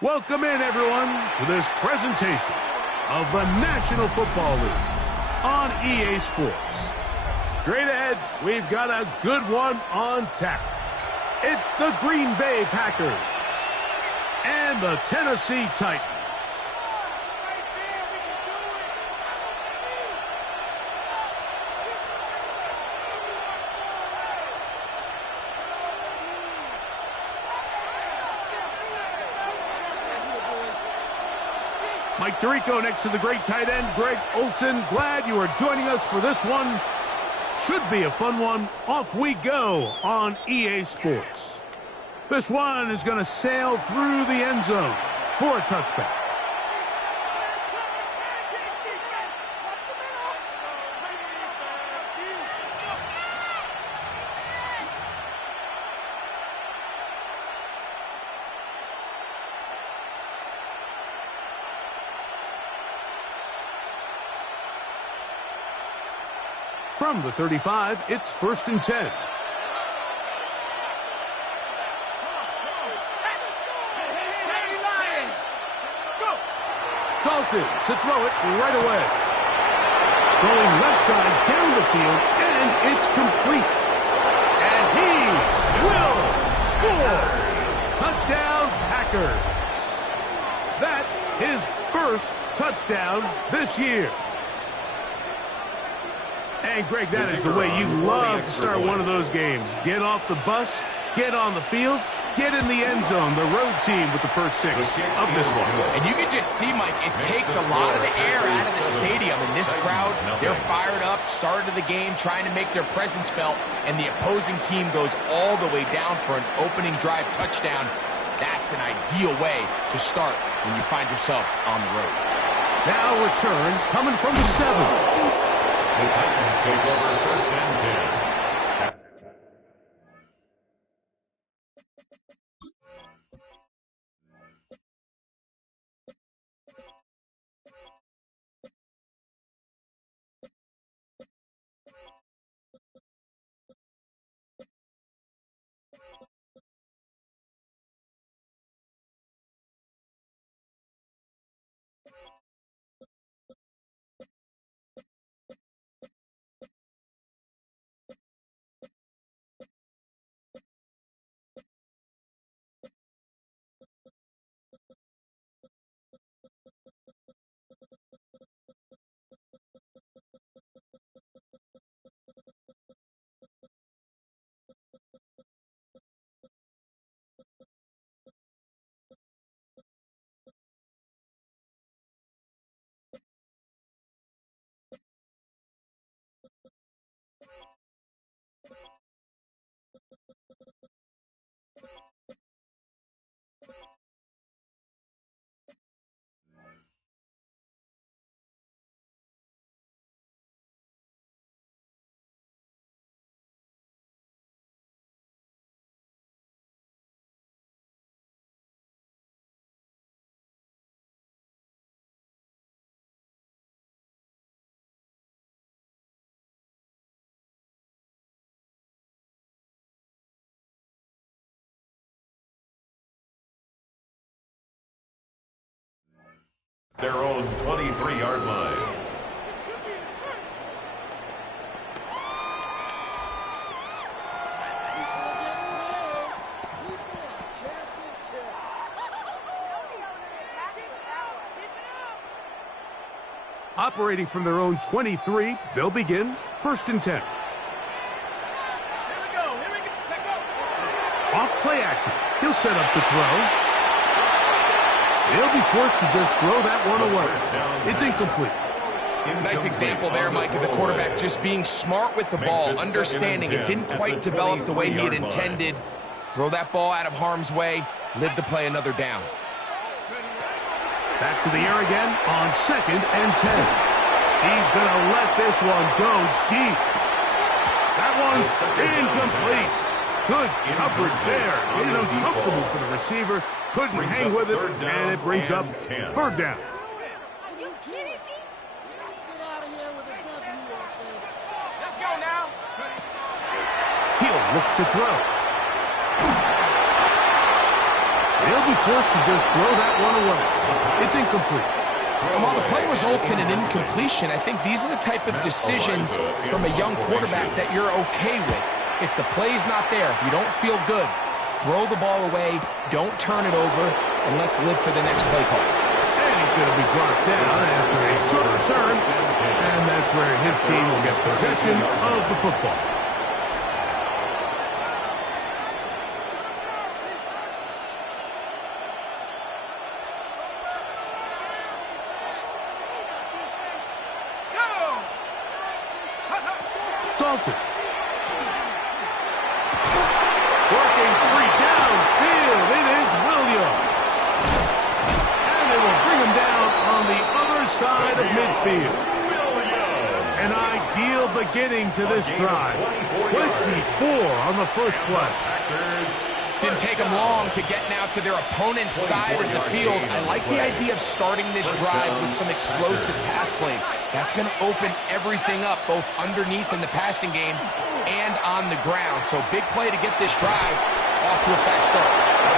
Welcome in, everyone, to this presentation of the National Football League on EA Sports. Straight ahead, we've got a good one on tap. It's the Green Bay Packers and the Tennessee Titans. Mike Tirico next to the great tight end, Greg Olsen. Glad you are joining us for this one. Should be a fun one. Off we go on EA Sports. This one is going to sail through the end zone for a touchback. From the 35, it's 1st and 10. Dalton to throw it right away. Going left side down the field, and it's complete. And he will score. Touchdown, Packers. That his first touchdown this year. And, Greg, that is the way you love to start one of those games. Get off the bus, get on the field, get in the end zone. The road team with the first 6 of this one. And you can just see, Mike, it takes a lot of the air out of the stadium. And this crowd, they're fired up, started the game, trying to make their presence felt. And the opposing team goes all the way down for an opening drive touchdown. That's an ideal way to start when you find yourself on the road. Now return coming from the 7. The Titans take over 1st and 10. Their own 23-yard line. Operating from their own 23, they'll begin 1st and 10. Off play action. He'll set up to throw. He'll be forced to just throw that one away. It's incomplete. Nice example there, Mike, of the quarterback just being smart with the ball, understanding it didn't quite develop the way he had intended. Throw that ball out of harm's way, live to play another down. Back to the air again on 2nd and 10. He's going to let this one go deep. That one's incomplete. Good coverage there. Made it uncomfortable for the receiver. Couldn't hang with it, and it brings up 3rd down. Are you kidding me? Let's get out of here with a W on this. Let's go now. He'll look to throw. They'll be forced to just throw that one away. It's incomplete. And while the play results in an incompletion, I think these are the type of decisions from a young quarterback that you're okay with. If the play's not there, if you don't feel good, throw the ball away, don't turn it over, and let's live for the next play call. And he's going to be brought down after a short return, and that's where his team will get possession of the football. Dalton. Working free downfield. It is Williams. And they will bring him down on the other side of midfield. An ideal beginning to this drive. 24 on the first play. Didn't take them long to get now to their opponent's side of the field. I like the idea of starting this drive with some explosive pass plays. That's going to open everything up, both underneath in the passing game and on the ground. So big play to get this drive off to a fast start.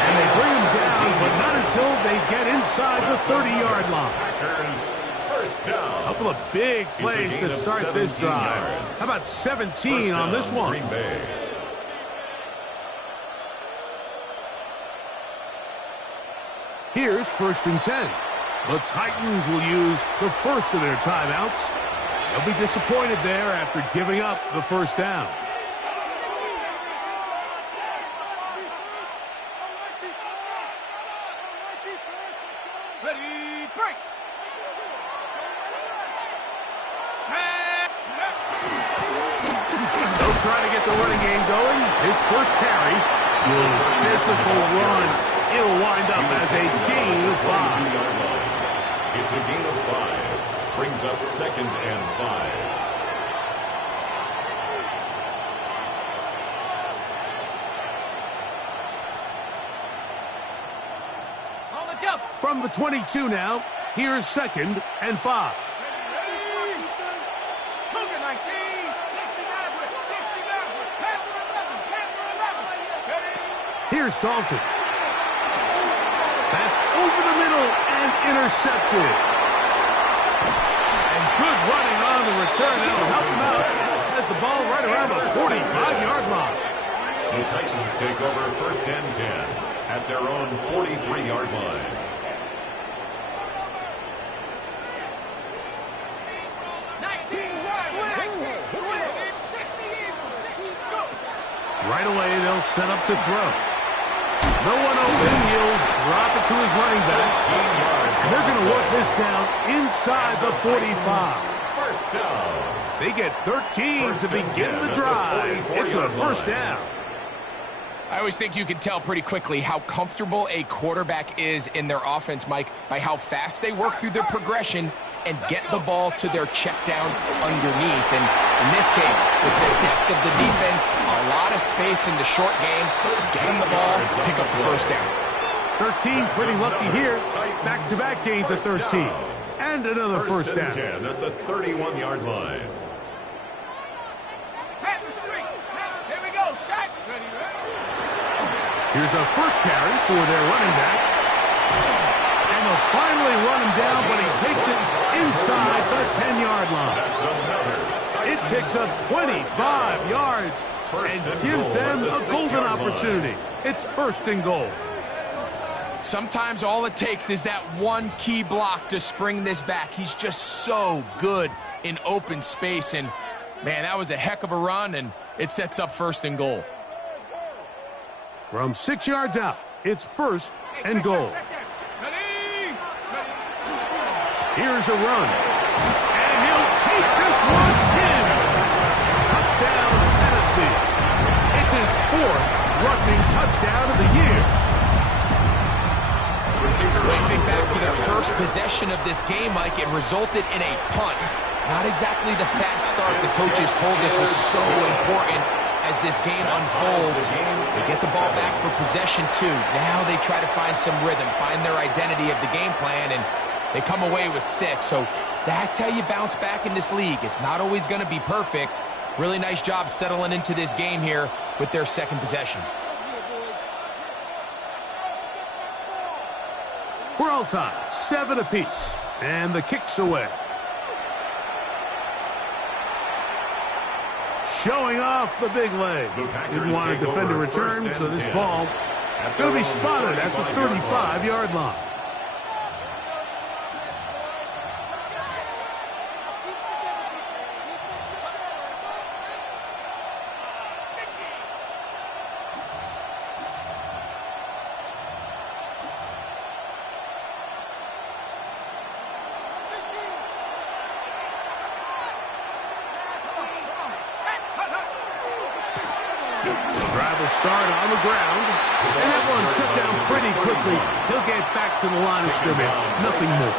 And they bring him down, but not until they get inside the 30-yard line. A couple of big plays to start this drive. How about 17 on this one? Here's 1st and 10. The Titans will use the first of their timeouts. They'll be disappointed there after giving up the first down. Ready, break. They'll try to get the running game going. His first carry, good physical run. It'll wind up as a gain of 5. It's a gain of 5. Brings up 2nd and 5. On the jump. From the 22 now, here's 2nd and 5. Cougar 19. 69. 69. Panther 11. Panther 11. Ready. Here's Dalton. That's over the middle and intercepted. And good running on the return. That'll help him out. Has the ball right around the 45-yard line. The Titans take over 1st and 10 at their own 43-yard line. Right away, they'll set up to throw. No one open. He'll drop it to his running back. And they're going to work this down inside the 45. First down. They get 13 to begin the drive. It's a first down. I always think you can tell pretty quickly how comfortable a quarterback is in their offense, Mike, by how fast they work through their progression and get the ball to their check down underneath. And in this case, with the depth of the defense, a lot of space in the short game, get them the ball, pick up the first down. 13, pretty lucky here. Back-to-back gains of 13. And another first down. 10 at the 31-yard line. Panther streak. Here we go. Shot. Ready, ready. Here's a first carry for their running back. And they'll finally run him down, but he takes it inside the 10-yard line. It picks up 25 yards and gives them a golden opportunity. It's 1st and goal. Sometimes all it takes is that one key block to spring this back. He's just so good in open space. And, man, that was a heck of a run, and it sets up 1st and goal. From 6 yards out, it's 1st and goal. Here's a run. And he'll take this one in. Touchdown, Tennessee. It's his 4th rushing touchdown of the year. When you think back to their first possession of this game, Mike, it resulted in a punt. Not exactly the fast start the coaches told us was so important as this game unfolds. They get the ball back for possession 2. Now they try to find some rhythm, find their identity of the game plan, and they come away with 6. So that's how you bounce back in this league. It's not always going to be perfect. Really nice job settling into this game here with their 2nd possession. Ball time, 7 apiece. And the kick's away. Showing off the big leg. Didn't want to defend a return, so this ball going to be spotted at the 35-yard line. Drive will start on the ground, and that one shut down pretty quickly. He'll get back to the line of scrimmage, nothing more.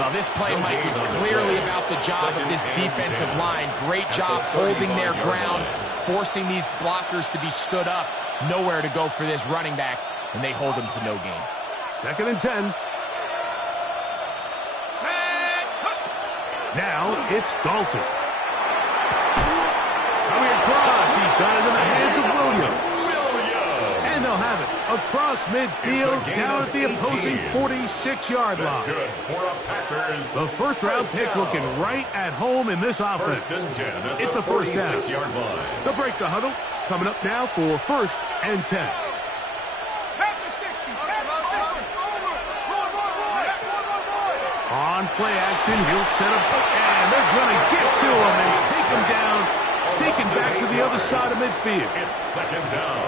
Well, this play, Mike, is clearly about the job of this defensive line. Great job holding their ground, forcing these blockers to be stood up. Nowhere to go for this running back, and they hold him to no gain. 2nd and 10. Now it's Dalton. Coming across, he's got it in the hands of Williams. And they'll have it across midfield down at the opposing 46-yard line. The first-round pick looking right at home in this offense. It's a first down. They'll break the huddle. Coming up now for 1st and 10. On play action, he'll set up, and they're going to get to him and take him down. Taken back to the other side of midfield. It's 2nd down.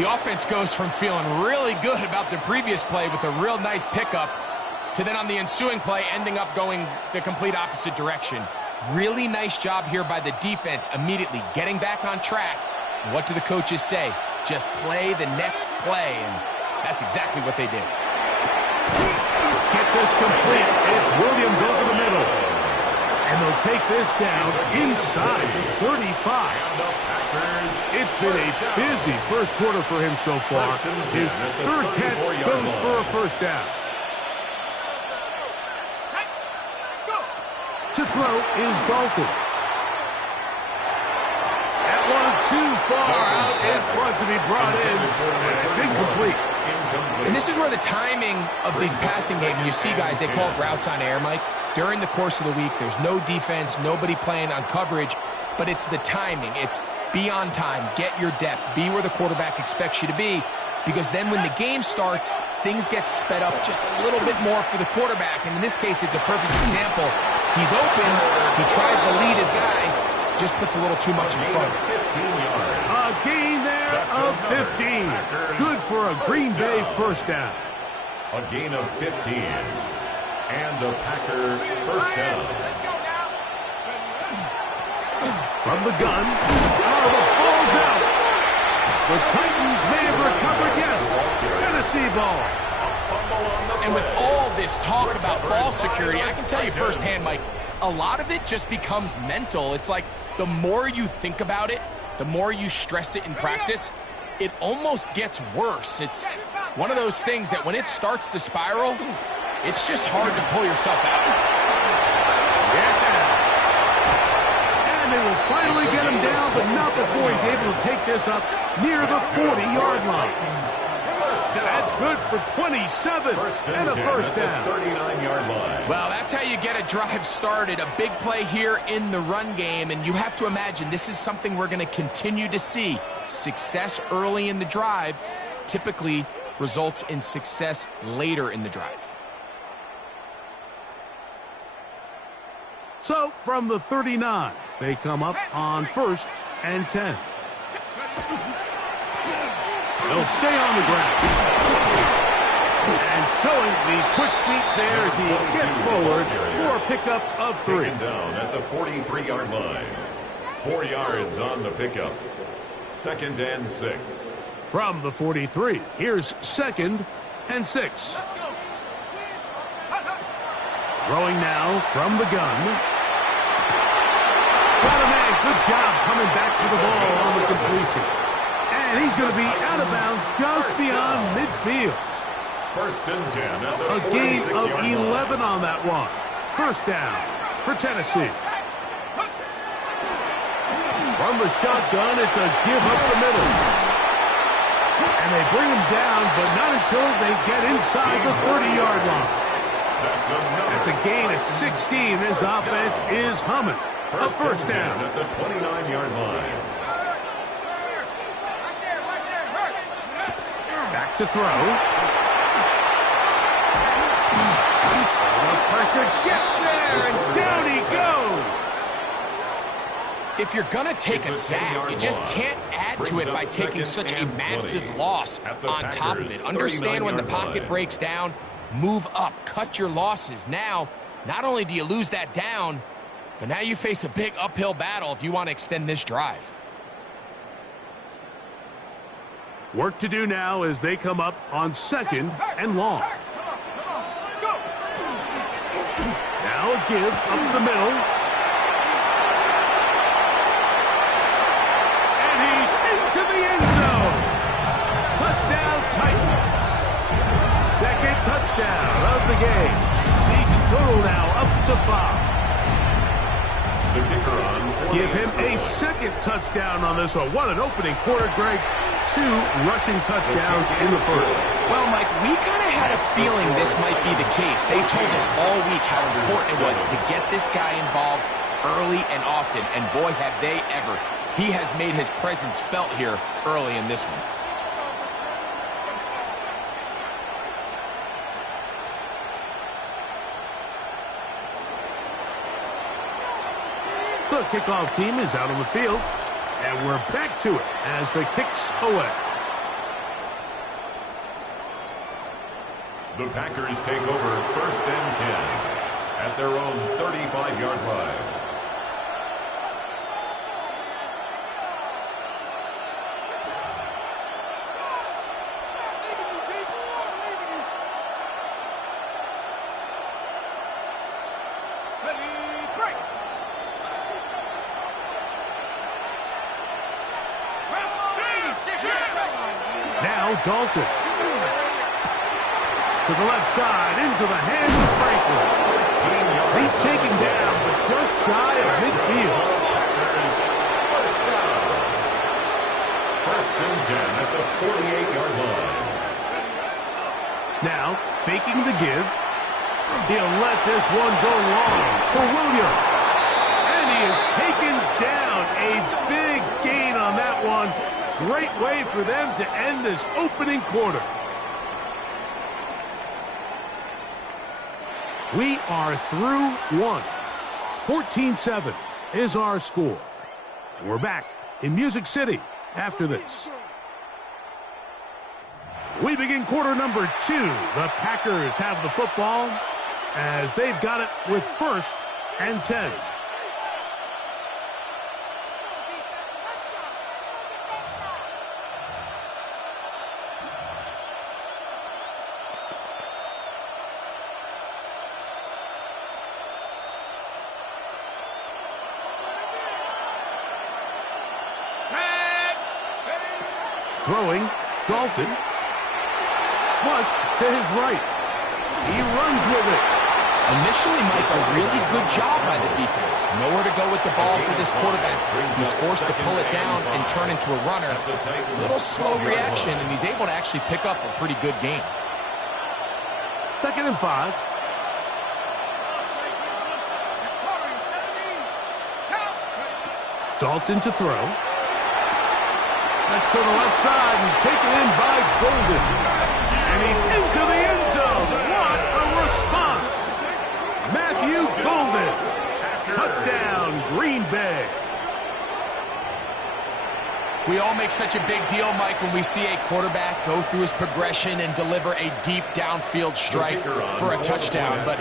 The offense goes from feeling really good about the previous play with a real nice pickup to then on the ensuing play ending up going the complete opposite direction. Really nice job here by the defense immediately getting back on track. What do the coaches say? Just play the next play, and that's exactly what they did. Get this complete. It's Williams over the middle. And they'll take this down inside the 35. It's been a busy first quarter for him so far. His 3rd catch goes for a first down. To throw is Dalton. That one too far out in front to be brought in. And it's incomplete. And this is where the timing of these passing games, you see guys, they call it routes on air, Mike. During the course of the week, there's no defense, nobody playing on coverage, but it's the timing. It's be on time, get your depth, be where the quarterback expects you to be, because then when the game starts, things get sped up just a little bit more for the quarterback. And in this case, it's a perfect example. He's open, he tries to lead his guy, just puts a little too much in front. A gain there of 15. Good for a Green Bay first down. A gain of 15. And a Packer first down. From the gun. Oh, the ball's out. The Titans may have recovered, yes. Tennessee ball. And with all this talk about ball security, I can tell you firsthand, Mike, a lot of it just becomes mental. It's like the more you think about it, the more you stress it in practice, it almost gets worse. It's one of those things that when it starts to spiral, it's just hard to pull yourself out. Yeah. And they will finally get him down, but not before he's able to take this up near the 40-yard line. That's good for 27 and a first down. 39-yard line. Well, that's how you get a drive started. A big play here in the run game, and you have to imagine this is something we're going to continue to see. Success early in the drive typically results in success later in the drive. So, from the 39, they come up on 1st and 10. They'll stay on the ground. And showing the quick feet there as he gets forward for a pickup of 3. Taken down at the 43-yard line. 4 yards on the pickup. 2nd and 6. From the 43, here's 2nd and 6. Throwing now from the gun. Got a man. Good job coming back for the ball on the completion. And he's going to be out of bounds just beyond midfield. 1st and 10 at the A gain of 46-yard 11 on that one. First down for Tennessee. From the shotgun, it's a give up the middle. And they bring him down, but not until they get inside the 30-yard line. That's a gain of 16. This offense is humming. A first down at the 29-yard line. Back to throw. The pressure gets there, and down he goes. If you're going to take a sack, you just can't add to it by taking such a massive loss on top of it. Understand when the pocket breaks down, move up, cut your losses. Now, not only do you lose that down, but now you face a big uphill battle if you want to extend this drive. Work to do now as they come up on 2nd and long. Now a give up the middle. And he's into the end zone. Touchdown Titans. 2nd touchdown of the game. Season total now up to 5. The kicker on. Give him a 2nd touchdown on this one. What an opening quarter, Greg. 2 rushing touchdowns in the first. Well, Mike, we kind of had a feeling this might be the case. They told us all week how important it was to get this guy involved early and often, and boy, have they ever. He has made his presence felt here early in this one. The kickoff team is out on the field, and we're back to it as the kick's away. The Packers take over 1st and 10 at their own 35-yard line. Now Dalton. To the left side, into the hands of Franklin. He's taken down, but just shy of midfield. First down. 1st and 10 at the 48-yard line. Now, faking the give. He'll let this one go long for Williams. And he is taken down. A big gain on that one. Great way for them to end this opening quarter. We are through one. 14-7 is our score. And we're back in Music City after this. We begin quarter number 2. The Packers have the football as they've got it with 1st and 10. Throwing, Dalton. Flush to his right. He runs with it. Initially, Mike, a really good job by the defense. Nowhere to go with the ball for this quarterback. He's forced to pull it down and turn into a runner. A little slow reaction, and he's able to actually pick up a pretty good game. 2nd and 5. Dalton to throw. That's to the left side and taken in by Golden. And he's into the end zone. What a response. Matthew Golden. Touchdown, Green Bay. We all make such a big deal, Mike, when we see a quarterback go through his progression and deliver a deep downfield strike for a touchdown. But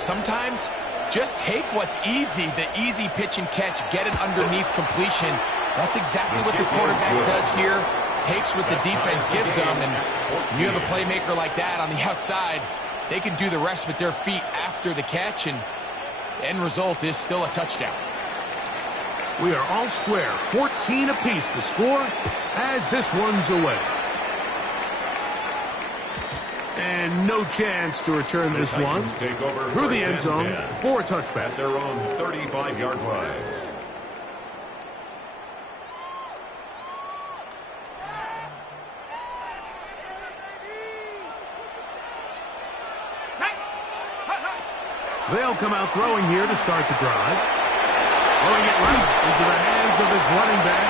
sometimes just take what's easy, the easy pitch and catch, get it underneath completion. That's exactly what the quarterback does here, takes what the defense gives them, and when you have a playmaker like that on the outside, they can do the rest with their feet after the catch, and the end result is still a touchdown. We are all square, 14 apiece the score as this one's away. And no chance to return this one through the end zone for a touchback. At their own 35-yard line. They'll come out throwing here to start the drive. Throwing it right into the hands of his running back.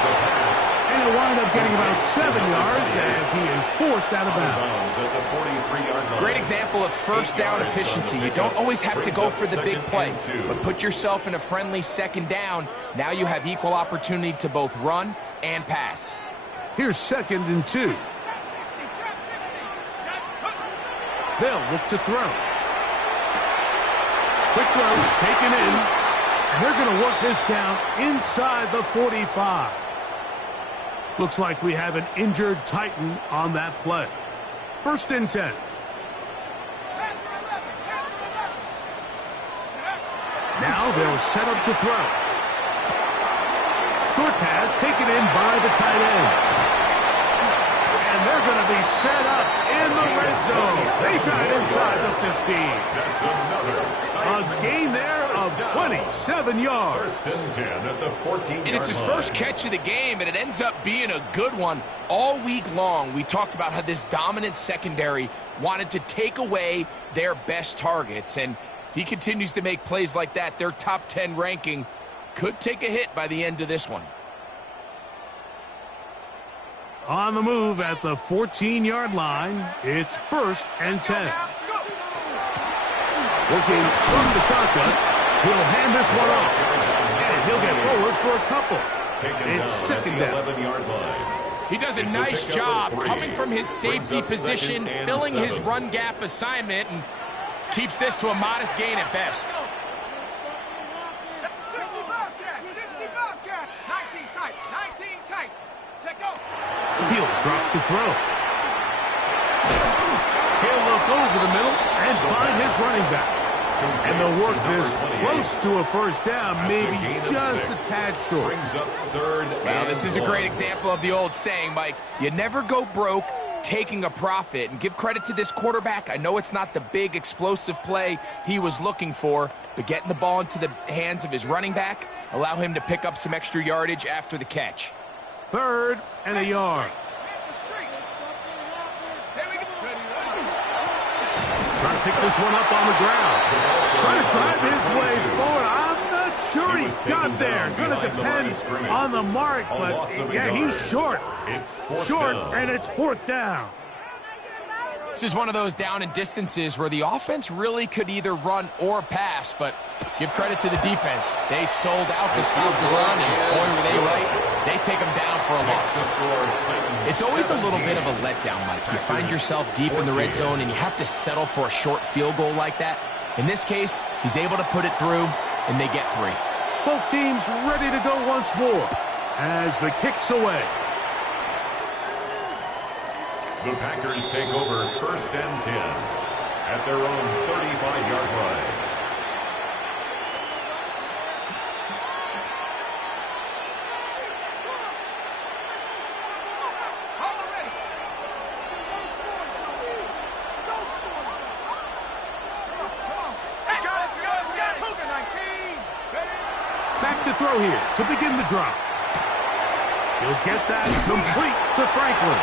And he'll wind up getting about 7 yards as he is forced out of bounds. Great example of first down efficiency. You don't always have to go for the big play, but put yourself in a friendly second down. Now you have equal opportunity to both run and pass. Here's 2nd and 2. They'll look to throw. Quick throw, taken in. And they're going to work this down inside the 45. Looks like we have an injured Titan on that play. 1st and 10. Now they'll set up to throw. Short pass taken in by the tight end. And they're going to be set up in the red zone. They got it inside the 15. That's another A gain there of 27 yards. 1st and 10 at the 14-yard line. And it's his first catch of the game, and it ends up being a good one. All week long, we talked about how this dominant secondary wanted to take away their best targets. And if he continues to make plays like that, their top 10 ranking could take a hit by the end of this one. On the move at the 14-yard line, it's 1st and 10. Working from the shotgun, he'll hand this one off. And he'll get forward for a couple. It's 2nd down. 11-yard line. He does a nice job coming from his safety position, filling his run gap assignment, and keeps this to a modest gain at best. 60 Bobcat, 60 Bobcat, 19 tight, 19 tight. Check go. He'll drop to throw. He'll look over the middle and find his running back. And they'll work this close to a 1st down, maybe just a tad short. Well, this is a great example of the old saying, Mike. You never go broke taking a profit. And give credit to this quarterback. I know it's not the big explosive play he was looking for, but getting the ball into the hands of his running back, allow him to pick up some extra yardage after the catch. 3rd and a yard. Trying to pick this one up on the ground. Trying to drive his way forward. I'm not sure he got there. Going to depend on the mark, but yeah, he's short. Short, and it's 4th down. This is one of those down and distances where the offense really could either run or pass, but give credit to the defense. They sold out to stop the run, and boy, were they right. They take them down for a loss. It's always a little bit of a letdown, Mike. You find yourself deep in the red zone, and you have to settle for a short field goal like that. In this case, he's able to put it through, and they get 3. Both teams ready to go once more as the kick's away. The Packers take over 1st and 10 at their own 35-yard line. Back to throw here to begin the drop. He'll get that complete to Franklin.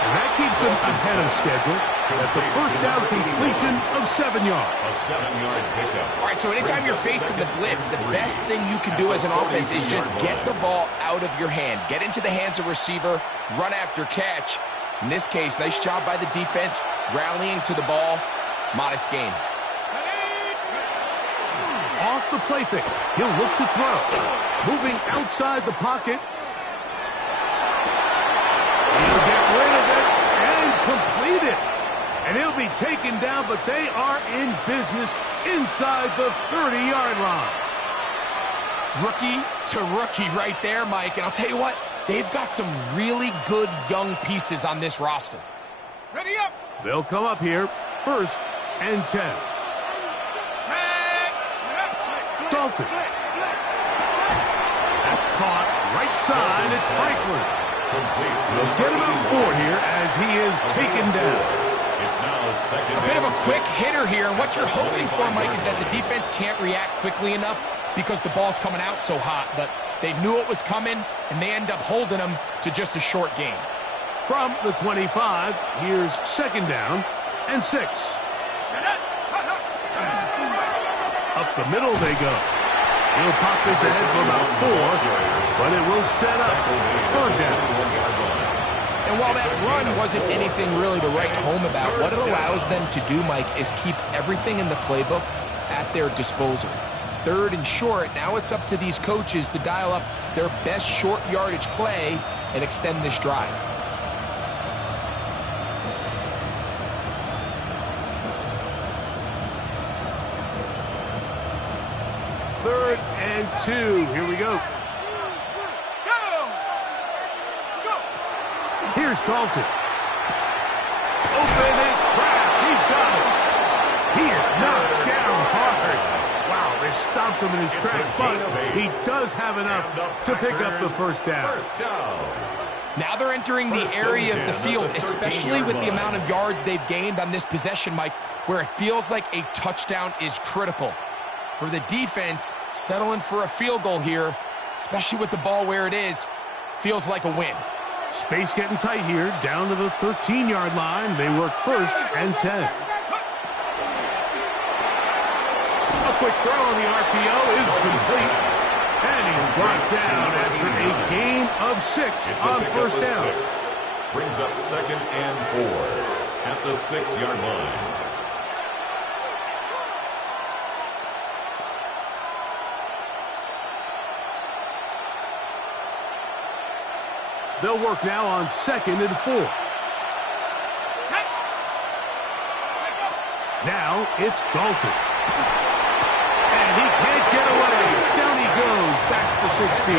And that keeps him ahead of schedule. That's a 1st down completion of 7 yards. A 7-yard pickup. All right, so anytime you're facing the blitz, the best thing you can do as an offense is just get the ball out of your hand. Get into the hands of receiver, run after catch. In this case, nice job by the defense, rallying to the ball. Modest gain. Off the play fake. He'll look to throw. Moving outside the pocket. He'll get rid of it and complete it. And he'll be taken down, but they are in business inside the 30-yard line. Rookie to rookie right there, Mike. And I'll tell you what, they've got some really good young pieces on this roster. Ready up. They'll come up here, 1st and 10. Dalton. That's caught right side. It's Franklin. They'll get him out 4 here as he is taken down. It's now 2nd A bit of a and quick 6. hitter here, and what you're hoping for, Mike, is that the defense can't react quickly enough because the ball's coming out so hot, but they knew it was coming, and they end up holding them to just a short gain. From the 25, here's 2nd down and 6. Up the middle they go. He'll pop this ahead for about 4, but it will set up 3rd down. And while that run wasn't anything really to write home about, what it allows them to do, Mike, is keep everything in the playbook at their disposal. 3rd and short, now it's up to these coaches to dial up their best short yardage play and extend this drive. Third and 2. Here we go. Here's Dalton. Open his crack. He's got it. He is knocked down hard. Wow, they stopped him in his tracks, but he does have enough to pick up the 1st down. Now they're entering the area of the field, especially with the amount of yards they've gained on this possession, Mike, where it feels like a touchdown is critical. For the defense, settling for a field goal here, especially with the ball where it is, feels like a win. Space getting tight here, down to the 13-yard line. They work 1st and 10. A quick throw on the RPO is complete. And he's brought down after a gain of 6 on 1st down. Brings up 2nd and 4 at the 6-yard line. They'll work now on 2nd and 4. Now it's Dalton. And he can't get away. Down he goes, back to the 16.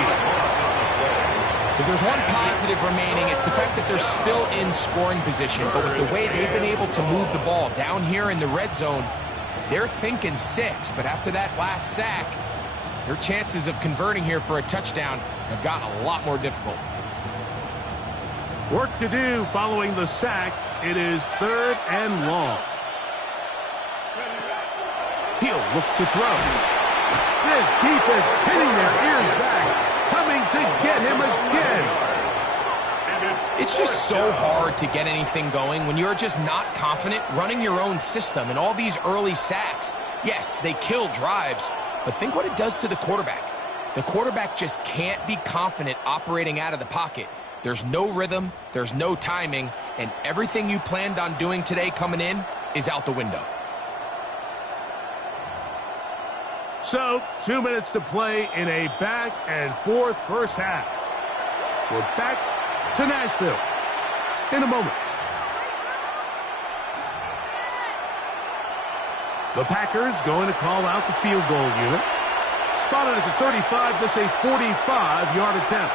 If there's one positive remaining, it's the fact that they're still in scoring position. But with the way they've been able to move the ball down here in the red zone, they're thinking 6. But after that last sack, their chances of converting here for a touchdown have gotten a lot more difficult. Work to do following the sack. It is 3rd and long. He'll look to throw. This defense hitting their ears back, coming to get him again. It's just so hard to get anything going when you're just not confident running your own system. And all these early sacks, yes, they kill drives, but think what it does to the quarterback. The quarterback just can't be confident operating out of the pocket. There's no rhythm, there's no timing, and everything you planned on doing today coming in is out the window. So, 2 minutes to play in a back and forth 1st half. We're back to Nashville in a moment. The Packers going to call out the field goal unit. Spotted at the 35, this a 45-yard attempt.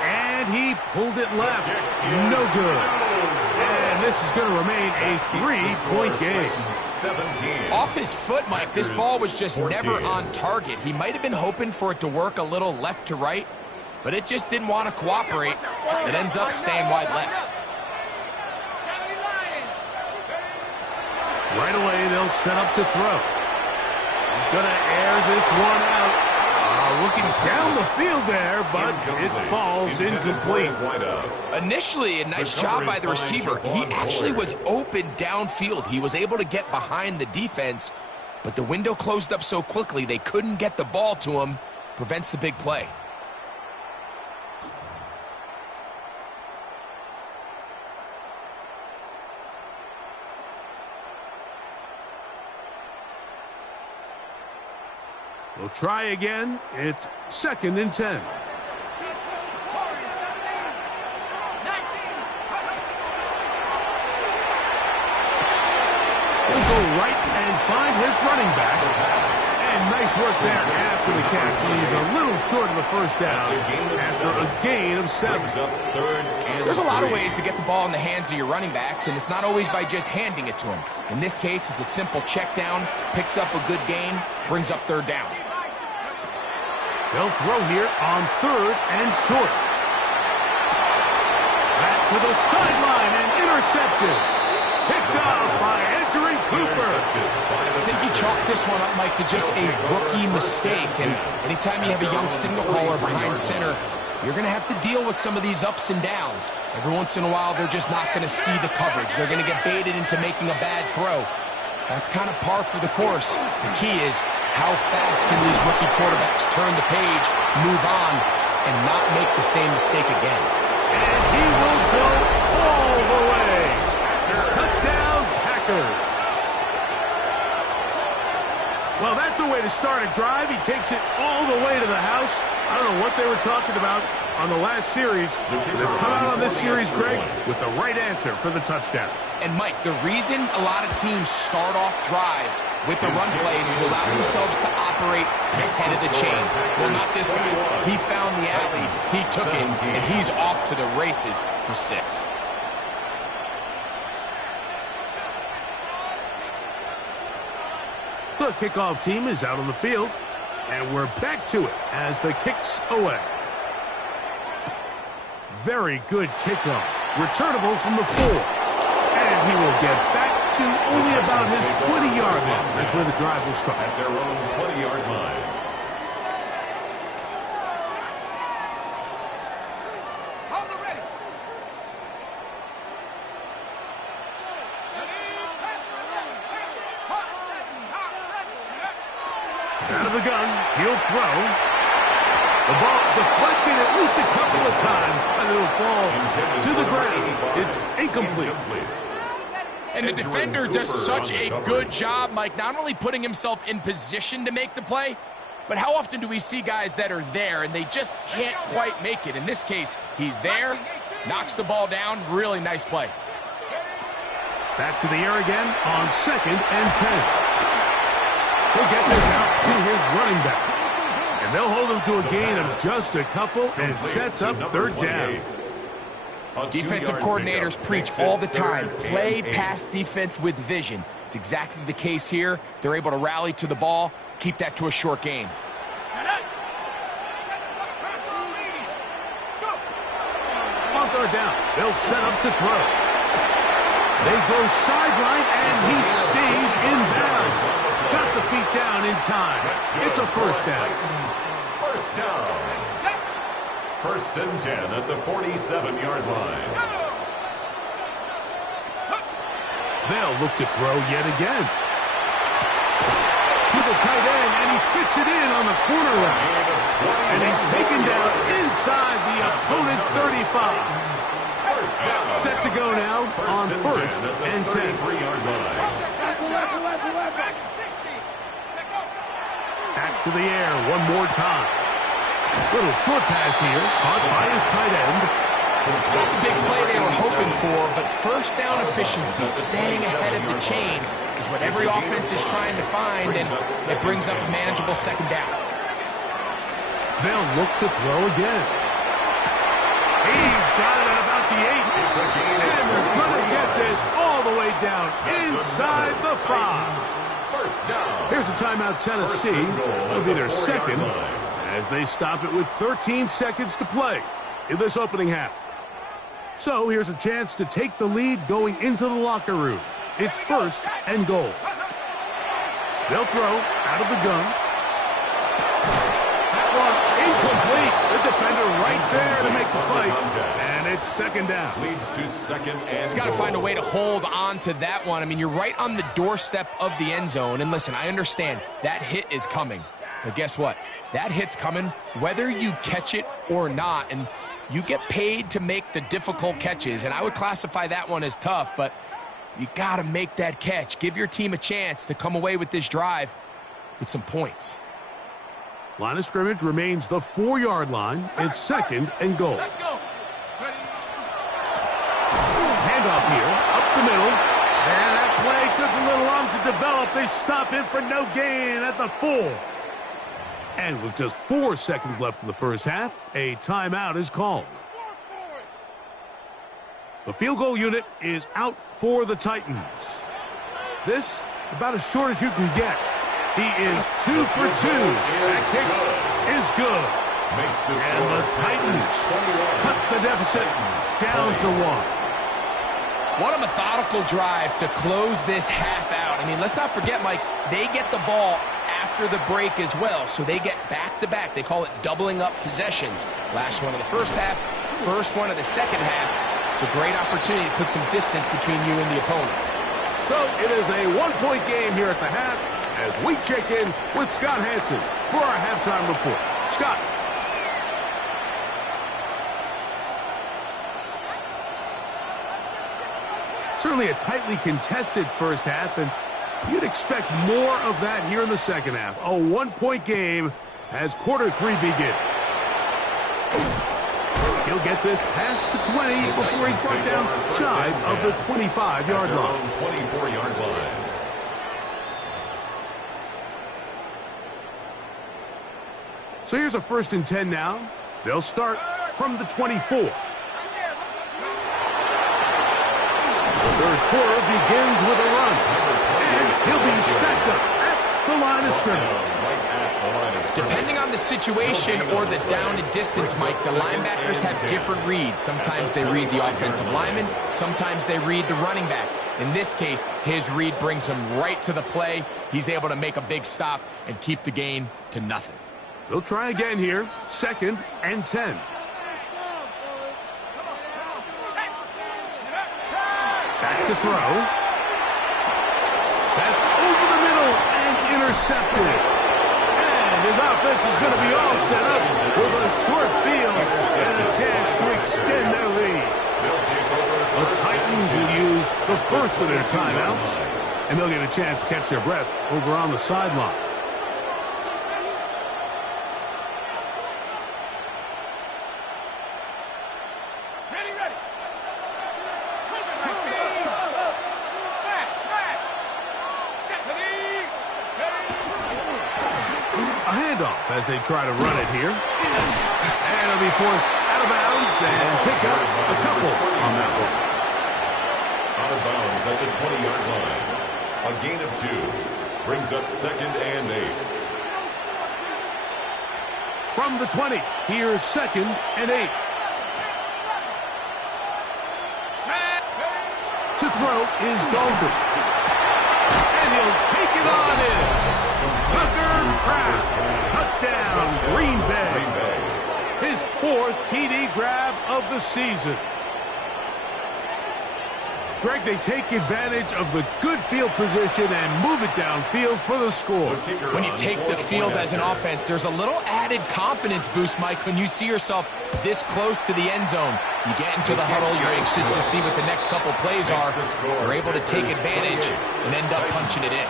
And he pulled it left. No good. And this is going to remain a 3-point game. 17. Off his foot, Mike, this ball was just never on target. He might have been hoping for it to work a little left to right, but it just didn't want to cooperate. It ends up staying wide left. Right away, they'll set up to throw. He's going to air this one out. Looking down the field there, but it falls incomplete. Initially, a nice job by the receiver. He actually was open downfield. He was able to get behind the defense, but the window closed up so quickly they couldn't get the ball to him. Prevents the big play. We'll try again. It's 2nd and 10. He'll go right and find his running back. And nice work there after the catch. He's a little short of the 1st down after a gain of 7. There's a lot of ways to get the ball in the hands of your running backs, and it's not always by just handing it to them. In this case, it's a simple check down, picks up a good gain, brings up 3rd down. They'll throw here on 3rd and short. Back to the sideline and intercepted. Picked up by Edgerrin Cooper. I think he chalked this one up, Mike, to just a rookie mistake. And anytime you have a young signal caller behind center, you're going to have to deal with some of these ups and downs. Every once in a while, they're just not going to see the coverage. They're going to get baited into making a bad throw. That's kind of par for the course. The key is, how fast can these rookie quarterbacks turn the page, move on, and not make the same mistake again? And he will go all the way. Touchdown, Packers. Well, that's a way to start a drive. He takes it all the way to the house. I don't know what they were talking about on the last series. They've come out on this series, Greg, with the right answer for the touchdown. And, Mike, the reason a lot of teams start off drives with the run plays to allow themselves to operate ahead of the chains. Well, not this guy. He found the alley, he took it, and he's off to the races for 6. The kickoff team is out on the field, and we're back to it as the kick's away. Very good kickoff. Returnable from the 4. And he will get back to only about his 20-yard line. That's where the drive will start. At their own 20-yard line. Hold it ready. Out of the gun, he'll throw. The ball deflected at least a couple of times, but it'll fall to the ground. It's incomplete. And the defender does such a good job, Mike, not only putting himself in position to make the play, but how often do we see guys that are there and they just can't quite make it? In this case, he's there, knocks the ball down. Really nice play. Back to the air again on 2nd and 10. He'll get this out to his running back. And they'll hold him to a gain of just a couple and sets up 3rd down. Defensive coordinators preach all the time, play pass defense with vision. It's exactly the case here. They're able to rally to the ball, keep that to a short gain. On 3rd down, they'll set up to throw. They go sideline, and he stays in bounds. Got the feet down in time. It's a 1st down. 1st down. 1st and 10 at the 47-yard line. They'll look to throw yet again. To the tight end, and he fits it in on the corner route. And he's taken down inside the opponent's 35. Set to go now on 1st and 10. 33-yard line. Back to the air one more time. Little short pass here, caught by his tight end. It's not the big play they were hoping for, but 1st down efficiency, staying ahead of the chains, is what every offense is trying to find, and it brings up a manageable 2nd down. They'll look to throw again. He's got it at about the 8. And they're going to get this all the way down inside the 5. 1st down. Here's a timeout, Tennessee. That'll be their 2nd, as they stop it with 13 seconds to play in this opening half. So here's a chance to take the lead going into the locker room. It's 1st and goal. They'll throw out of the gun. That one incomplete. The defender right there to make the play. And it's 2nd down. Leads to 2nd and He's got to find a way to hold on to that one. I mean, you're right on the doorstep of the end zone. And listen, I understand that hit is coming. But guess what? That hit's coming whether you catch it or not. And you get paid to make the difficult catches. And I would classify that one as tough, but you got to make that catch. Give your team a chance to come away with this drive with some points. Line of scrimmage remains the 4-yard line. It's 2nd and goal. Let's go. Handoff here, up the middle. And that play took a little long to develop. They stop him for no gain at the 4. And with just 4 seconds left in the 1st half, a timeout is called. The field goal unit is out for the Titans. This, about as short as you can get. He is 2 for 2. That kick is good. And the Titans cut the deficit down to 1. What a methodical drive to close this half out. I mean, let's not forget, Mike, they get the ball after the break as well, so they get back-to-back. They call it doubling up possessions. Last one of the first half, first one of the second half. It's a great opportunity to put some distance between you and the opponent. So it is a one-point game here at the half as we check in with Scott Hansen for our halftime report. Scott. Certainly a tightly contested first half, and you'd expect more of that here in the second half. A one-point game as quarter 3 begins. He'll get this past the 20 before he's brought down shy of the 25-yard line. 24-yard line. So here's a 1st and 10 now. They'll start from the 24. The third quarter begins with a run. And he'll be stacked up at the line of scrimmage. Depending on the situation or the down and distance, Mike, the linebackers have different reads. Sometimes they read the offensive lineman. Sometimes they read the running back. In this case, his read brings him right to the play. He's able to make a big stop and keep the gain to nothing. They'll try again here. 2nd and 10. Back to throw. That's over the middle and intercepted. And his offense is going to be all set up with a short field and a chance to extend their lead. The Titans will use the first of their timeouts, and they'll get a chance to catch their breath over on the sideline. As they try to run it here. And it'll be forced out of bounds and pick up a couple on that one. Out of bounds at the 20-yard line. A gain of 2 brings up 2nd and 8. From the 20, here's 2nd and 8. To throw is Dalton. And he'll take it on in. Tucker Pratt. Touchdown, Green Bay. His 4th TD grab of the season. Greg, they take advantage of the good field position and move it downfield for the score. When you take the field as an offense, there's a little added confidence boost, Mike, when you see yourself this close to the end zone. You get into the huddle, you're anxious to see what the next couple plays are. You're able to take advantage and end up punching it in.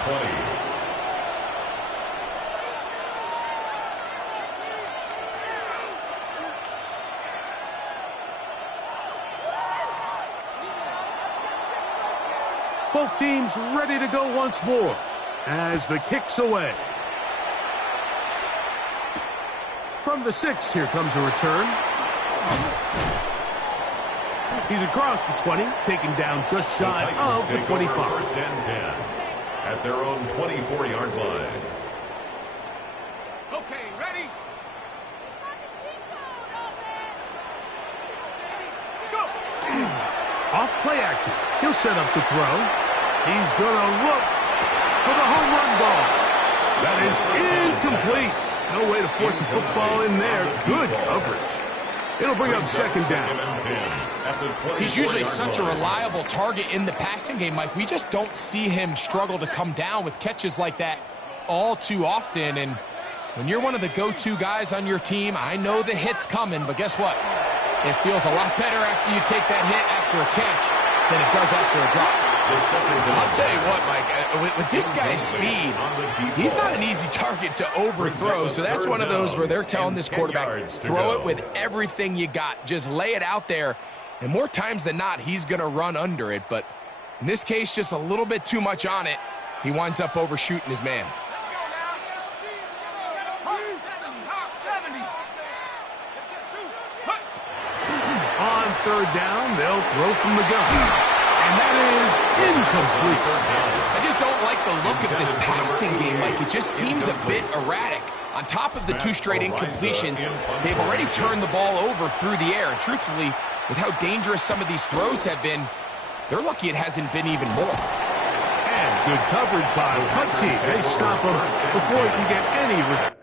Both teams ready to go once more as the kick's away. From the 6, here comes a return. He's across the 20, taken down just shy of the 25. 1st and 10 at their own 24-yard line. Okay, ready? Go! Off play action. He'll set up to throw. He's going to look for the home run ball. That is incomplete. No way to force the football in there. Good coverage. It'll bring up 2nd down. He's usually such a reliable target in the passing game, Mike. We just don't see him struggle to come down with catches like that all too often. And when you're one of the go-to guys on your team, I know the hit's coming, but guess what? It feels a lot better after you take that hit after a catch than it does after a drop. I'll tell you what, Mike, with this guy's speed, he's not an easy target to overthrow, so that's one of those where they're telling this quarterback, throw it with everything you got. Just lay it out there, and more times than not, he's going to run under it, but in this case, just a little bit too much on it. He winds up overshooting his man. On 3rd down, they'll throw from the gun. And that is incomplete. I just don't like the look of this passing game, Mike. It just seems a bit erratic. On top of the 2 straight incompletions, they've already turned the ball over through the air. And truthfully, with how dangerous some of these throws have been, they're lucky it hasn't been even more. And good coverage by Putty. They stop him before he can get any return.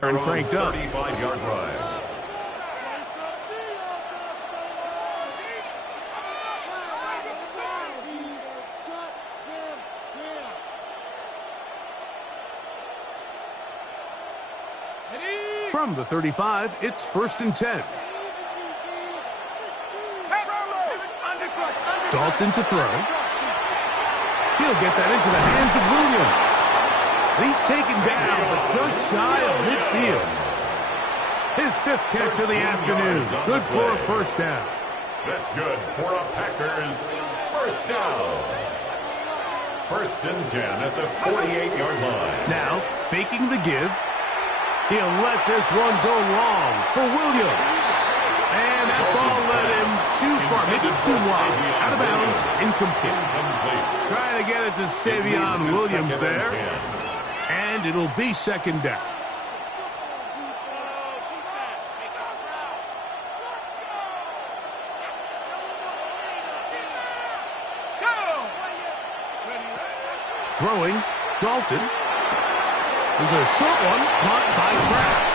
Cranked up. 35-yard line. From the 35, it's 1st and 10. Dalton to throw. He'll get that into the hands of Williams. He's taken down, but just shy of midfield. His 5th catch of the afternoon. Good for a 1st down. That's good for a Packers 1st down. 1st and 10 at the 48-yard line. Now, faking the give. He'll let this one go long for Williams. And that ball led him too far, maybe too wide. Out of bounds, incomplete. Trying to get it to Savion Williams there. And it'll be 2nd down. Throwing, Dalton. There's a short one caught by Kraft.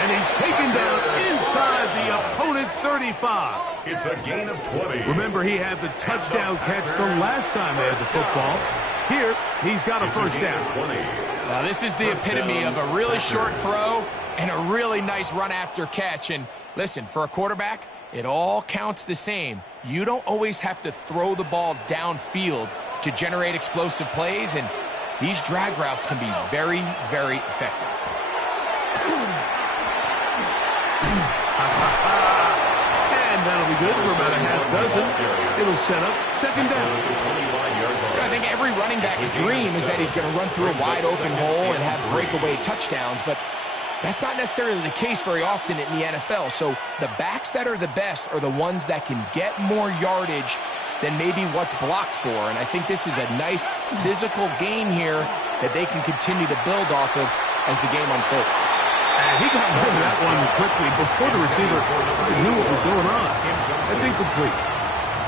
And he's taken down inside the opponent's 35. It's a gain of 20. Remember, he had the touchdown catch the last time they had the football. Here, he's got a 1st down. Now, this is the epitome of a really short throw and a really nice run after catch. And listen, for a quarterback, it all counts the same. You don't always have to throw the ball downfield to generate explosive plays, and these drag routes can be very, very effective. And that'll be good for about a half dozen. It'll set up 2nd down. I think every running back's dream is that he's going to run through a wide open hole and have breakaway touchdowns, but that's not necessarily the case very often in the NFL. So the backs that are the best are the ones that can get more yardage than maybe what's blocked for. And I think this is a nice physical game here that they can continue to build off of as the game unfolds. And he got rid of that one quickly before the receiver knew what was going on. That's incomplete.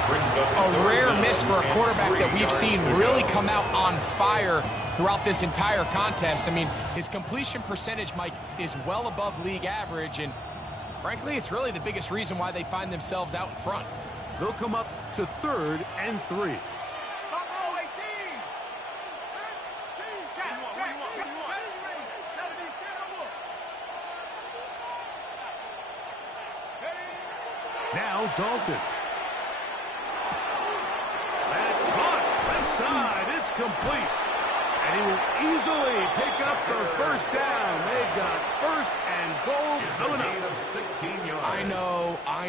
A rare miss for a quarterback that we've seen really come out on fire throughout this entire contest. I mean, his completion percentage, Mike, is well above league average, and frankly, it's really the biggest reason why they find themselves out in front. They'll come up to 3rd and 3. Now Dalton. That's caught. Left side. It's complete. And he will easily pick up the 1st down. They've got 1st and goal coming up. Of 16 yards. I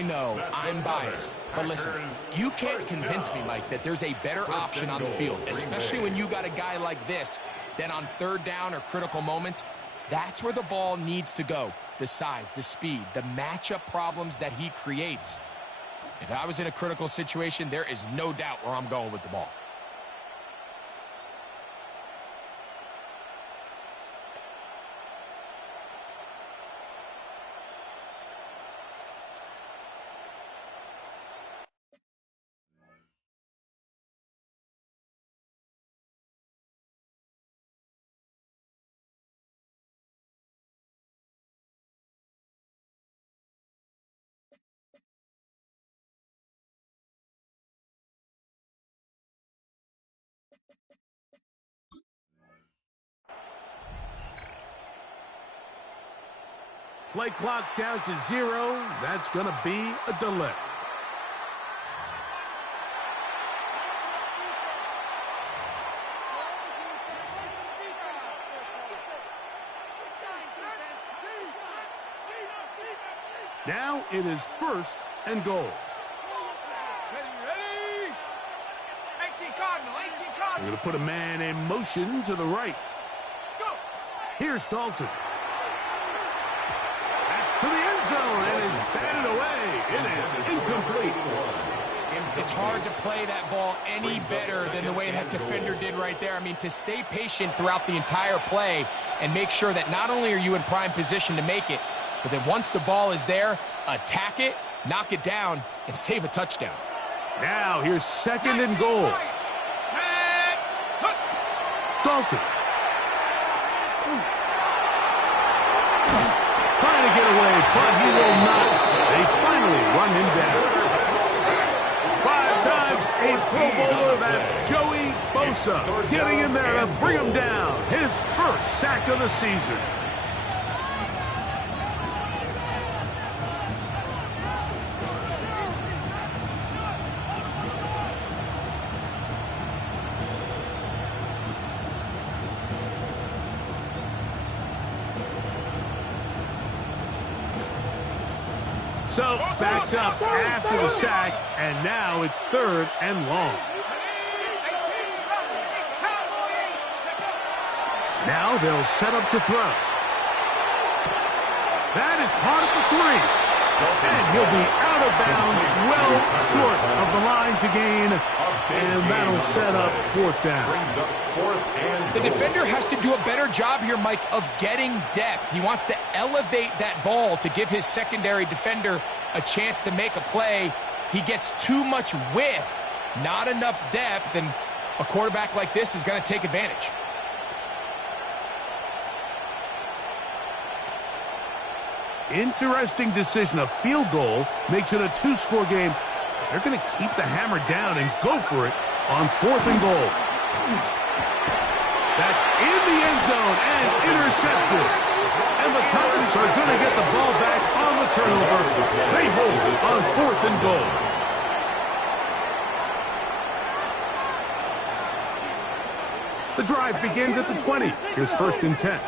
know, I'm biased. But listen, you can't convince me, Mike, that there's a better option on the field, especially when you got a guy like this, than on 3rd down or critical moments. That's where the ball needs to go. The size, the speed, the matchup problems that he creates. If I was in a critical situation, there is no doubt where I'm going with the ball. Play clock down to 0. That's going to be a delay. Now it is 1st and goal. Ready? 18 Cardinal, 18 Cardinal. They're going to put a man in motion to the right. Here's Dalton. That's to the end zone and is batted away. It is incomplete. It's hard to play that ball any better than the way that defender did right there. I mean, to stay patient throughout the entire play and make sure that not only are you in prime position to make it, but then once the ball is there, attack it, knock it down, and save a touchdown. Now here's second and goal. Dalton. Trying to get away, but he will not. They finally run him down. 5 times a Pro Bowler, that's Joey Bosa, getting in there to bring him down. His first sack of the season. So backed up after the sack, and now it's third and long. Now they'll set up to throw. That is caught at the 3. And he'll be out of bounds, well short of the line to gain, and that'll set up fourth down. The defender has to do a better job here, Mike, of getting depth. He wants to elevate that ball to give his secondary defender a chance to make a play. He gets too much width, not enough depth, and a quarterback like this is going to take advantage. Interesting decision. A field goal makes it a 2-score game. They're going to keep the hammer down and go for it on 4th and goal. That's in the end zone and intercepted. And the Titans are going to get the ball back on the turnover. They hold it on 4th and goal. The drive begins at the 20. Here's 1st and 10.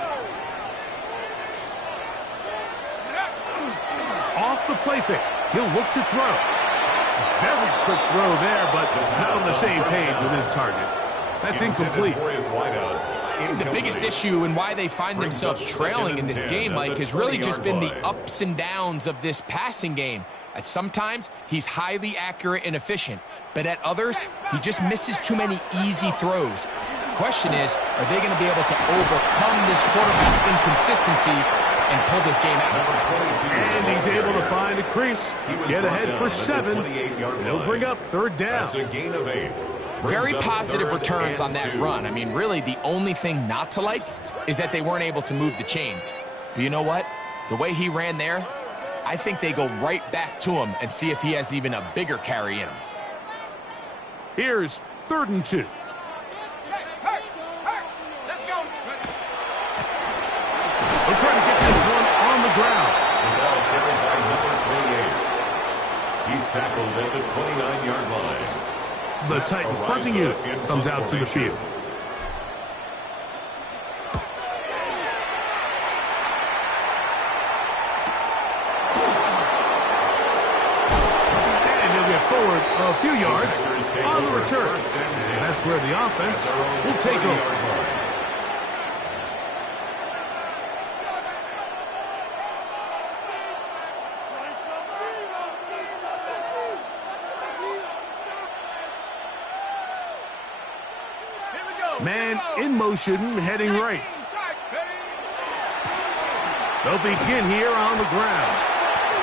Off the play fake. He'll look to throw. Very quick throw there, but not on the same page with his target. That's incomplete. The biggest issue and why they find themselves trailing in this game, Mike, has really just been the ups and downs of this passing game. At sometimes, he's highly accurate and efficient, but at others, he just misses too many easy throws. The question is, are they going to be able to overcome this quarterback inconsistency and pull this game out? And he's able to find a crease, get ahead for 7. He'll bring up 3rd down. That's a gain of 8. Very positive returns on that run. I mean, really, the only thing not to like is that they weren't able to move the chains. But you know what? The way he ran there, I think they go right back to him and see if he has even a bigger carry in him. Here's 3rd and 2. Let's go. They'll try to get this one on the ground. The ball carried by number 28. He's tackled at the 29-yard line. The Titans punting unit comes out to the field. And he'll get forward a few yards on the return. And that's where the offense will take over. Man in motion, heading right. They'll begin here on the ground.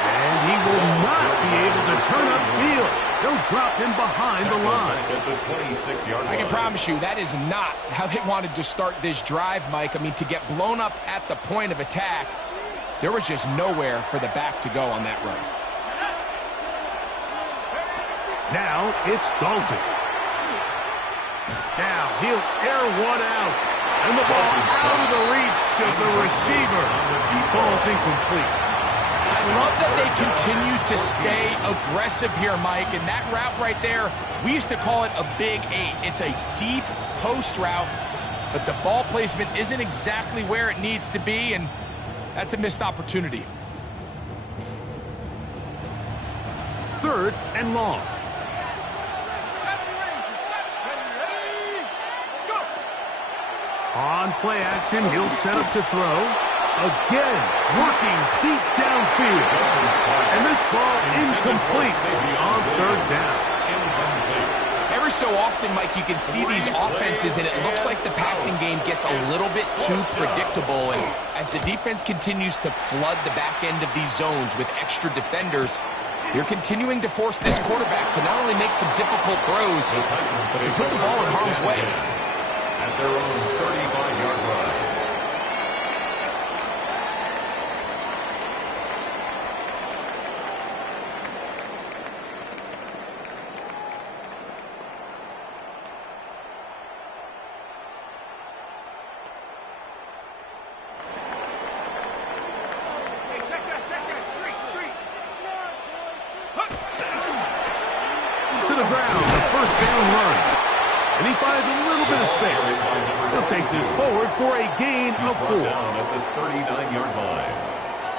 And he will not be able to turn upfield. They'll drop him behind the line. At the 26-yard line. I can promise you that is not how they wanted to start this drive, Mike. I mean, to get blown up at the point of attack, there was just nowhere for the back to go on that run. Now it's Dalton. Now he'll air one out. And the ball out of the reach of the receiver. Ball's incomplete. I love that they continue to stay aggressive here, Mike. And that route right there, we used to call it a big 8. It's a deep post route, but the ball placement isn't exactly where it needs to be, and that's a missed opportunity. 3rd and long. On play action, he'll set up to throw. Again, working deep downfield. And this ball incomplete on third down. Every so often, Mike, you can see these offenses, and it looks like the passing game gets a little bit too predictable. And as the defense continues to flood the back end of these zones with extra defenders, they're continuing to force this quarterback to not only make some difficult throws, but to put the ball in harm's way. At their own 35-yard line. To the ground, the first down run. And he finds a little bit of space. He'll take this forward for a gain of 4. Down at the 39-yard line.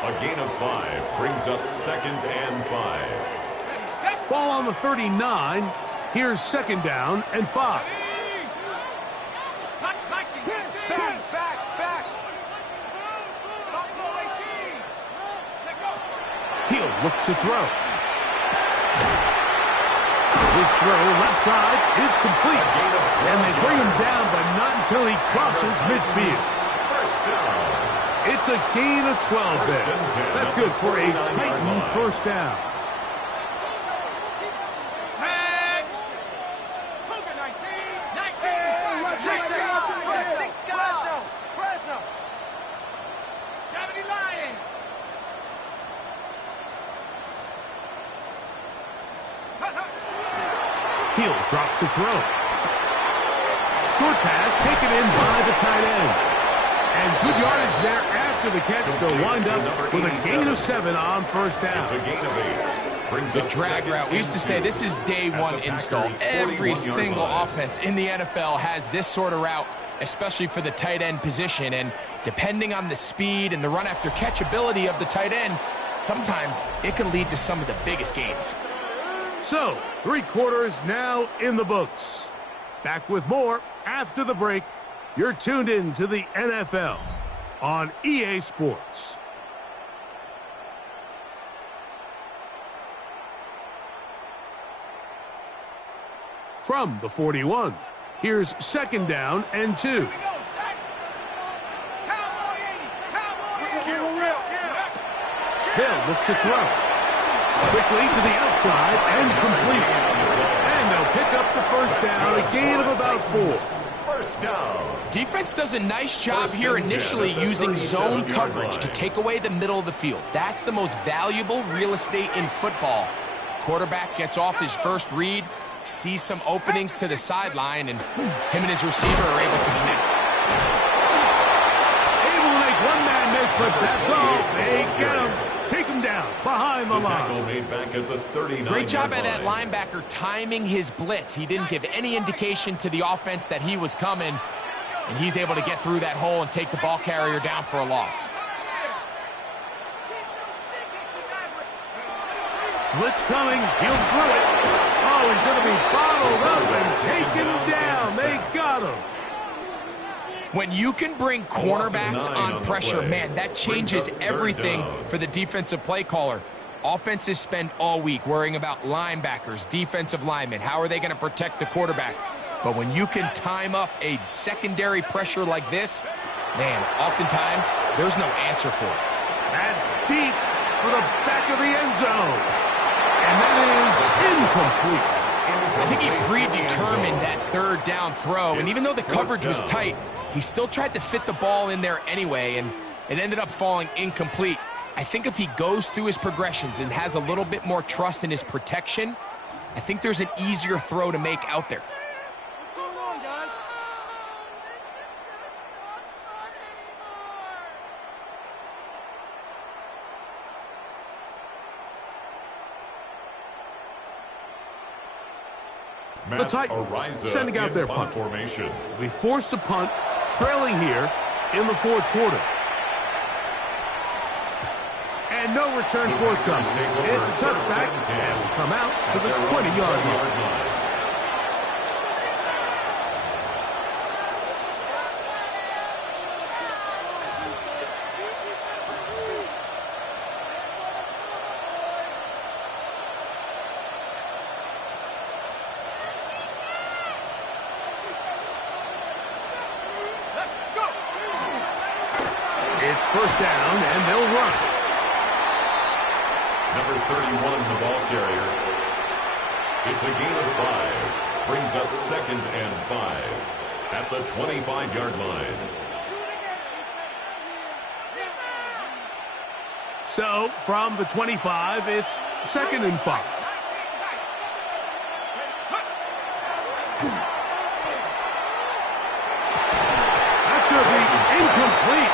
A gain of 5 brings up 2nd and 5. Ball on the 39. Here's 2nd down and 5. He'll look to throw. His throw left side is complete. And they bring him down, but not until he crosses midfield. First down. It's a gain of 12 there. That's good for a Titan first down. He'll drop to throw. Short pass taken in by the tight end. And good yardage there after the catch. They'll wind up with a gain of 7 on first down. It's a gain of 8. The drag route. We used to say this is day one install. Every single offense in the NFL has this sort of route, especially for the tight end position. And depending on the speed and the run after catch ability of the tight end, sometimes it can lead to some of the biggest gains. So, 3 quarters now in the books. Back with more after the break. You're tuned in to the NFL on EA Sports. From the 41, here's 2nd down and 2. He'll look to throw. Quickly to the outside and complete. And they'll pick up the first down, a gain of about 4. First down. Defense does a nice job here initially using zone coverage to take away the middle of the field. That's the most valuable real estate in football. Quarterback gets off his first read, sees some openings to the sideline, and him and his receiver are able to connect. Able to make one man miss, but that's all. They get him. Take him down behind the line. Made back at the 39. Great job by that linebacker timing his blitz. He didn't give any indication to the offense that he was coming, and he's able to get through that hole and take the ball carrier down for a loss. Blitz coming. He'll throw it. Oh, he's going to be bottled up and taken down. They got him. When you can bring cornerbacks on pressure, man, that changes everything for the defensive play caller. Offenses spend all week worrying about linebackers, defensive linemen. How are they going to protect the quarterback? But when you can time up a secondary pressure like this, man, oftentimes there's no answer for it. That's deep for the back of the end zone. And that is incomplete. I think he predetermined that 3rd down throw, and even though the coverage was tight, he still tried to fit the ball in there anyway, and it ended up falling incomplete. I think if he goes through his progressions and has a little bit more trust in his protection, I think there's an easier throw to make out there. What's going on, guys? The Titans sending out their punt formation. We forced a punt, trailing here in the 4th quarter. And no return forthcoming. It's a tough sack, and will come out to the 20-yard line. first down, and they'll run. Number 31, the ball carrier. It's a gain of 5. Brings up 2nd and 5 at the 25-yard line. So, from the 25, it's 2nd and 5. That's going to be incomplete.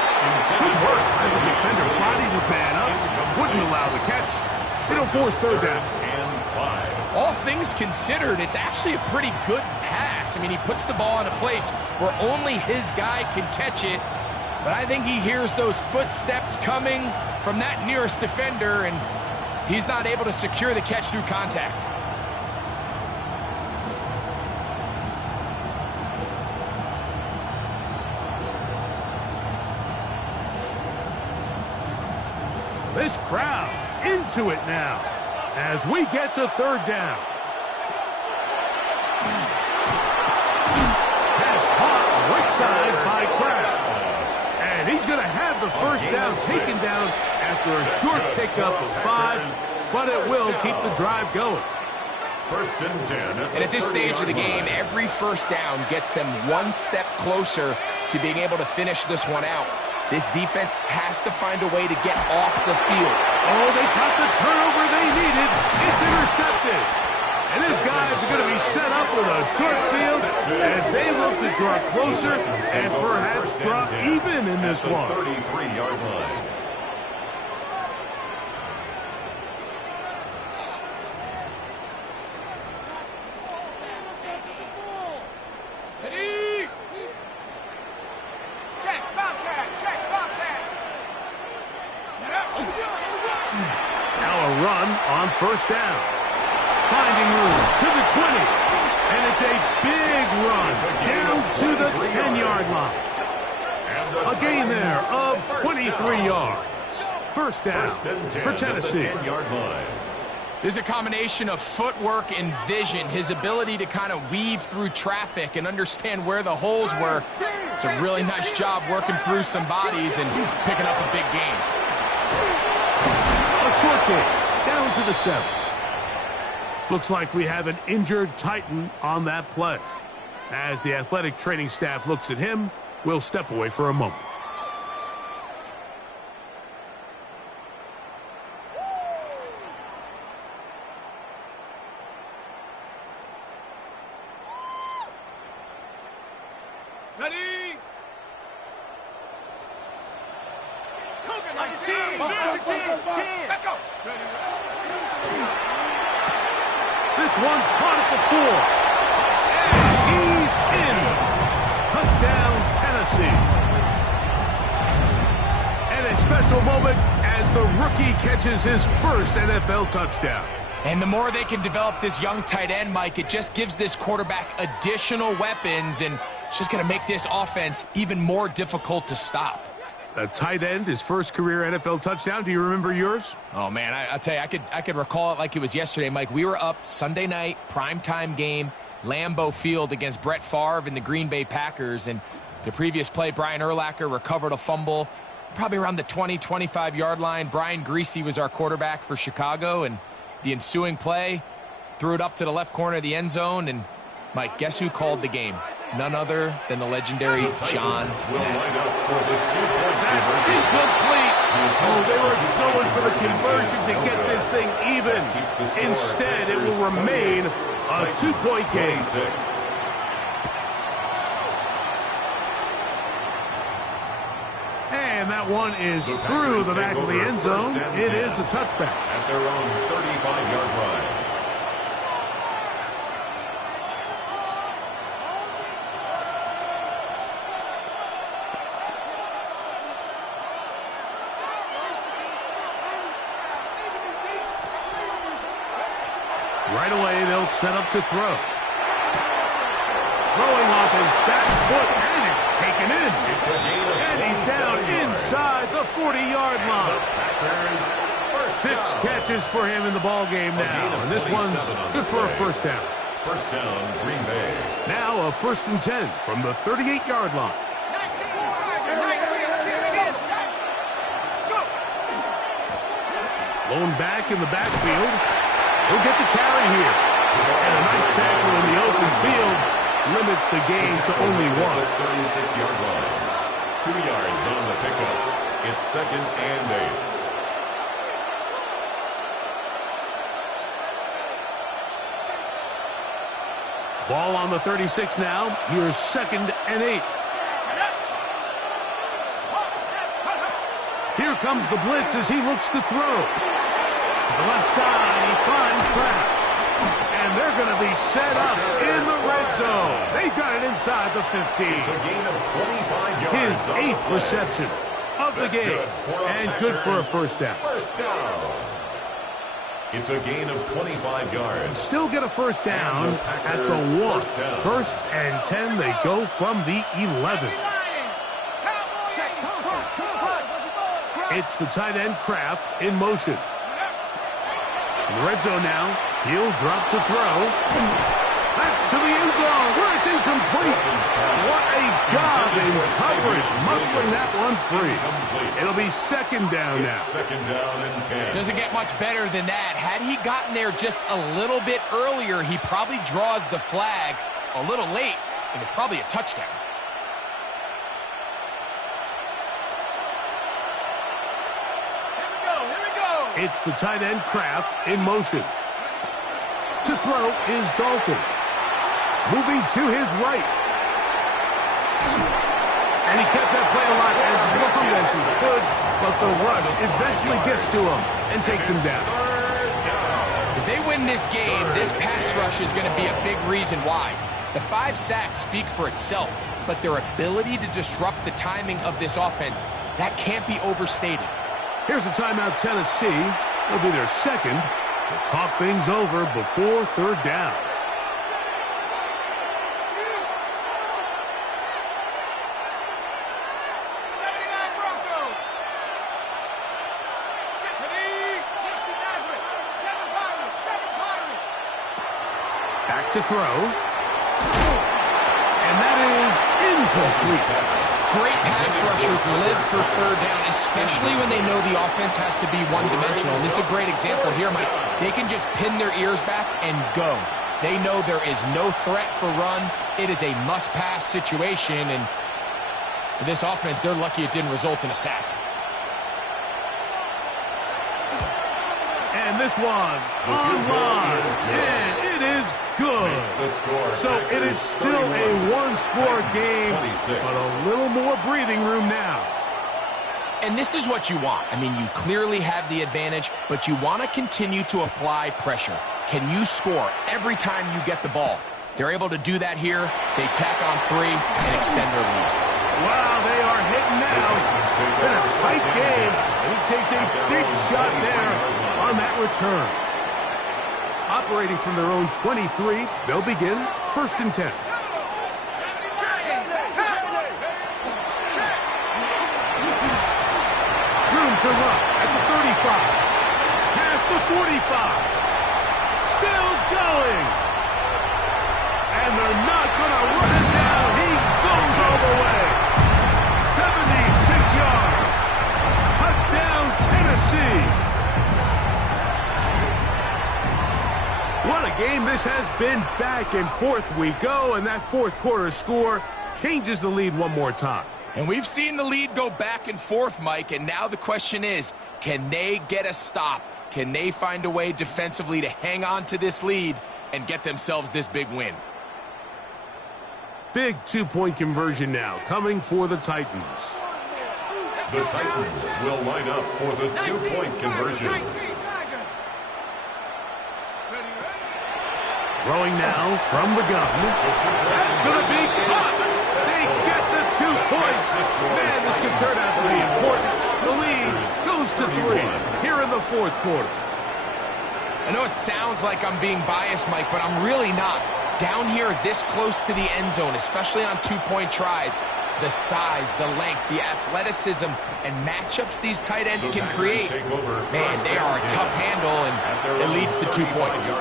Good work. The defender bodied his man up, wouldn't allow the catch. It'll force third down. And 5. All things considered, it's actually a pretty good pass. I mean, he puts the ball in a place where only his guy can catch it. But I think he hears those footsteps coming from that nearest defender, and he's not able to secure the catch through contact. This crowd into it now as we get to third down. Pass caught right side by Kraft. And he's going to have the first down taken down after a short pickup of 5, but it will keep the drive going. 1st and 10. And at this stage of the game, every first down gets them one step closer to being able to finish this one out. This defense has to find a way to get off the field. Oh, they got the turnover they needed. It's intercepted. And his guys are going to be set up with a short field as they look to draw closer and perhaps draw even in this one. 33-yard line. Now a run on first down. Finding room to the 20. And it's a big run down to the 10-yard line. A gain there of 23 yards. First down for Tennessee. There's a combination of footwork and vision, his ability to kind of weave through traffic and understand where the holes were. It's a really nice job working through some bodies and picking up a big gain. A short gain down to the 7. Looks like we have an injured Titan on that play. As the athletic training staff looks at him, we'll step away for a moment. Ready? This one caught at the 4. He's in. Touchdown, Tennessee. And a special moment as the rookie catches his first NFL touchdown. And the more they can develop this young tight end, Mike, it just gives this quarterback additional weapons, and it's just going to make this offense even more difficult to stop. A tight end, his first career NFL touchdown. Do you remember yours? Oh, man, I'll tell you, I could recall it like it was yesterday, Mike. We were up Sunday night, primetime game, Lambeau Field against Brett Favre and the Green Bay Packers. And the previous play, Brian Urlacher recovered a fumble probably around the 20, 25-yard line. Brian Greasy was our quarterback for Chicago, and the ensuing play, threw it up to the left corner of the end zone. And, Mike, guess who called the game? None other than the legendary John That's incomplete. Oh, they were going for the conversion to get this thing even. Instead, it will remain a 2-point game. And that one is through the back of the end zone. It is a touchback. At their own 35-yard line. Right away, they'll set up to throw. Throwing off his back foot, and it's taken in. It's a gain of And he's down inside the 40-yard line. 6 catches for him in the ball game now. And this one's good for a first down. First down, Green Bay. Now a 1st and 10 from the 38-yard line. Blown back in the backfield. He'll get the carry here. And a nice tackle in the open field limits the gain to only one. 36-yard line. 2 yards on the pickup. It's 2nd and 8. Ball on the 36 now. Here's 2nd and 8. Here comes the blitz as he looks to throw. To the left side, he finds Kraft. And they're going to be set up in the red zone. They've got it inside the 15. It's a gain of 25 yards. His 8th reception of the game. And good for a first down. First down. It's a gain of 25 yards. Still get a first down at the 1. First and 10, they go from the 11. It's the tight end Kraft in motion. In the red zone now, he'll drop to throw. That's to the end zone where it's incomplete. What a job in coverage, muscling that one free. It'll be 2nd down now. 2nd down and 10. Doesn't get much better than that. Had he gotten there just a little bit earlier, he probably draws the flag a little late, and it's probably a touchdown. It's the tight end Kraft in motion. To throw is Dalton. Moving to his right. And he kept that play alive as long as he could, but the rush eventually gets to him and takes him down. If they win this game, this pass rush is going to be a big reason why. The 5 sacks speak for itself, but their ability to disrupt the timing of this offense, that can't be overstated. Here's a timeout, Tennessee. It'll be their 2nd to talk things over before 3rd down. Back to throw. And that is incomplete. Great pass rushers live for 3rd down, especially when they know the offense has to be one-dimensional. This is a great example here, Mike. They can just pin their ears back and go. They know there is no threat for run. It is a must-pass situation, and for this offense, they're lucky it didn't result in a sack. And this one online, and it is good. So it is still a one-score game, but a little more breathing room now. And this is what you want. I mean, you clearly have the advantage, but you want to continue to apply pressure. Can you score every time you get the ball? They're able to do that here. They tack on 3 and extend their lead. Wow, they are hitting now. In a tight game, and he takes a big shot there on that return. Operating from their own 23, they'll begin 1st and 10. Room to run at the 35. Past the 45. Still going. And they're not going to run him down. He goes all the way. 76 yards. Touchdown, Tennessee. What a game this has been. Back and forth we go, and that 4th quarter score changes the lead one more time. And we've seen the lead go back and forth, Mike, and now the question is, can they get a stop? Can they find a way defensively to hang on to this lead and get themselves this big win? Big 2-point conversion now coming for the Titans. The Titans will line up for the 2-point conversion. Throwing now from the gun. That's going to be caught. They get the 2 points. Man, this could turn out to be important. The lead goes to 3 here in the 4th quarter. I know it sounds like I'm being biased, Mike, but I'm really not. Down here this close to the end zone, especially on 2-point tries, the size, the length, the athleticism, and matchups these tight ends can create, man, they are a tough handle, and it leads to 2 points.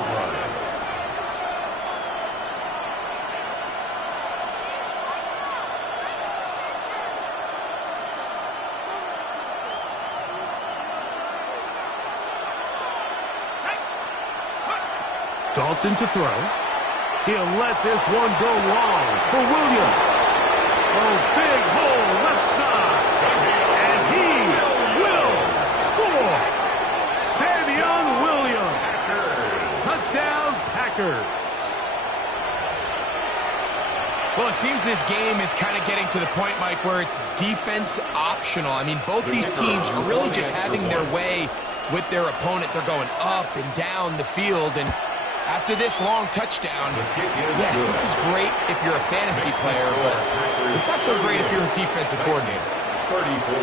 Dalton to throw. He'll let this one go long for Williams. Oh, big hole left side. And he will score. Savion Williams. Touchdown, Packers. Well, it seems this game is kind of getting to the point, Mike, where it's defense optional. I mean, both these teams are really just having their way with their opponent. They're going up and down the field, and after this long touchdown, yes, this is great if you're a fantasy player, but it's not so great if you're a defensive coordinator. 34.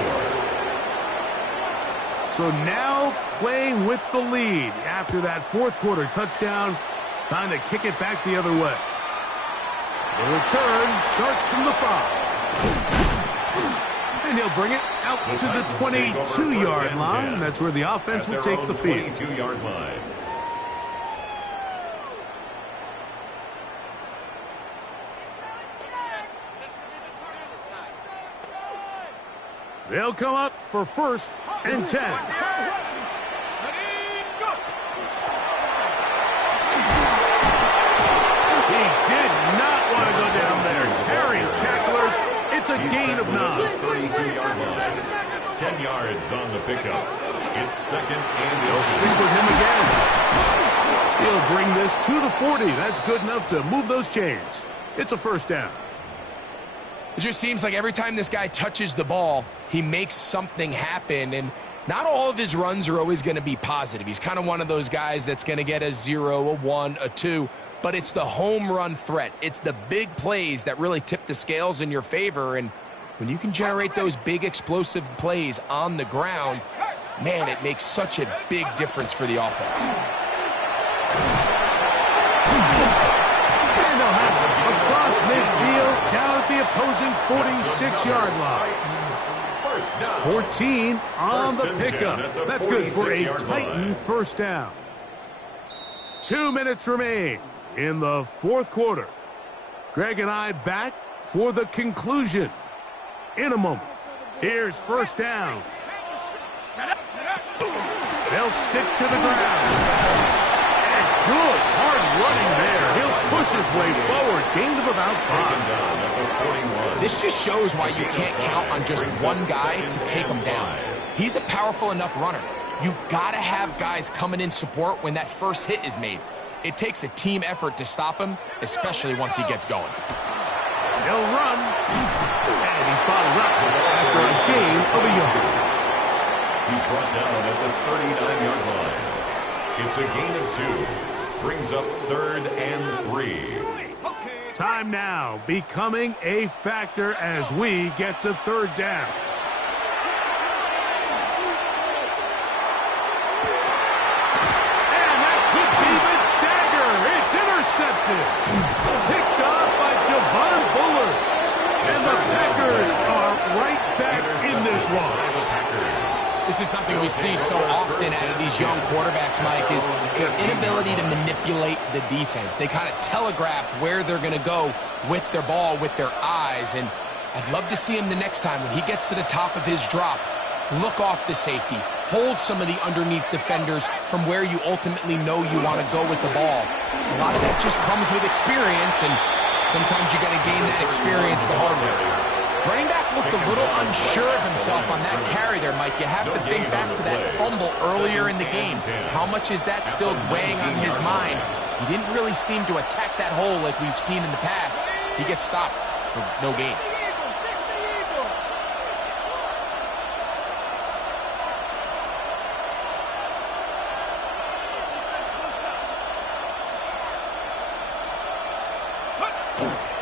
So now playing with the lead after that fourth quarter touchdown, time to kick it back the other way. The return starts from the 5. And he'll bring it out to the 22-yard line. That's where the offense will take the field. 22-yard line. They'll come up for 1st and 10. He did not want to go down there. Harry tacklers. It's a gain of 9. 32-yard line. 10 yards on the pickup. It's 2nd and They'll stick with him again. He'll bring this to the 40. That's good enough to move those chains. It's a 1st down. It just seems like every time this guy touches the ball, he makes something happen, and not all of his runs are always going to be positive. He's kind of one of those guys that's going to get a 0, a 1, a 2, but it's the home run threat. It's the big plays that really tip the scales in your favor, and when you can generate those big explosive plays on the ground, man, it makes such a big difference for the offense. And they'll have it across midfield, down at the opposing 46-yard line. 14 on the pickup. That's good for a Titan 1st down. 2 minutes remain in the 4th quarter. Greg and I back for the conclusion in a moment. Here's 1st down. They'll stick to the ground. And good hard running there. He'll push his way forward. Gain of about 5. This just shows why you can't count on just one guy to take him down. He's a powerful enough runner. You got to have guys coming in support when that first hit is made. It takes a team effort to stop him, especially once he gets going. He'll run. And he's bottled up after a gain of a yard. He's brought down at the 39-yard line. It's a gain of 2. Brings up 3rd and 3. Time now becoming a factor as we get to 3rd down. And that could be the dagger. It's intercepted. Picked off by Javon Bullard. And the Packers are right back in this one. This is something we see so often out of these young quarterbacks, Mike, is their inability to manipulate the defense. They kind of telegraph where they're going to go with their ball, with their eyes. And I'd love to see him the next time when he gets to the top of his drop, look off the safety, hold some of the underneath defenders from where you ultimately know you want to go with the ball. A lot of that just comes with experience, and sometimes you got to gain that experience the hard way. Running back looked a little unsure of himself on that carry there, Mike. You have to think back to that fumble earlier in the game. How much is that still weighing on his mind? He didn't really seem to attack that hole like we've seen in the past. He gets stopped for no gain.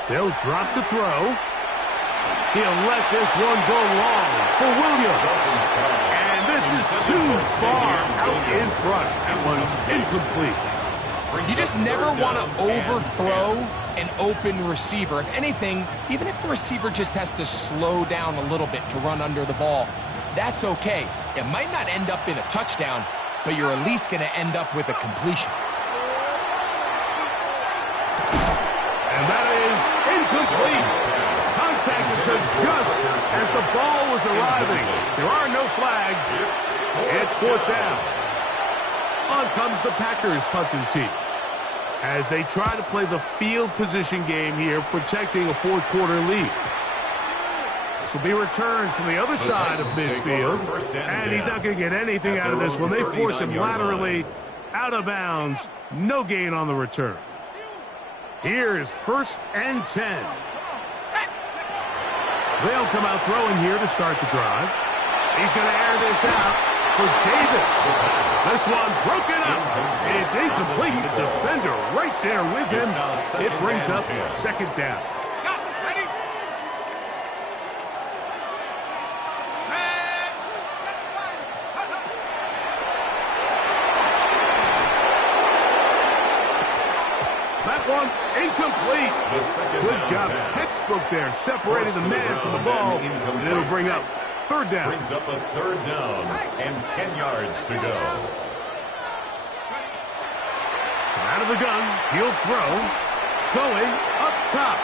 They'll drop to throw. He'll let this one go long for Williams. And this is too far out in front. That one's incomplete. You just never want to overthrow an open receiver. If anything, even if the receiver just has to slow down a little bit to run under the ball, that's okay. It might not end up in a touchdown, but you're at least going to end up with a completion. And that is incomplete. Contact occurred just as the ball was arriving. There are no flags. It's 4th down. On comes the Packers punting team. as they try to play the field position game here, protecting a fourth-quarter lead. This will be returned from the other side of midfield, and he's not going to get anything out of this one. They force him laterally out of bounds. No gain on the return. Here's 1st and 10. They'll come out throwing here to start the drive. He's going to air this out for Davis. This one broken up. It's incomplete. The defender right there with him. It brings up 2nd down. That one incomplete. Good job. Textbook there. Separating the man from the ball. And it'll bring up 3rd down. Brings up a 3rd down and 10 yards to go. Out of the gun. He'll throw. Going up top.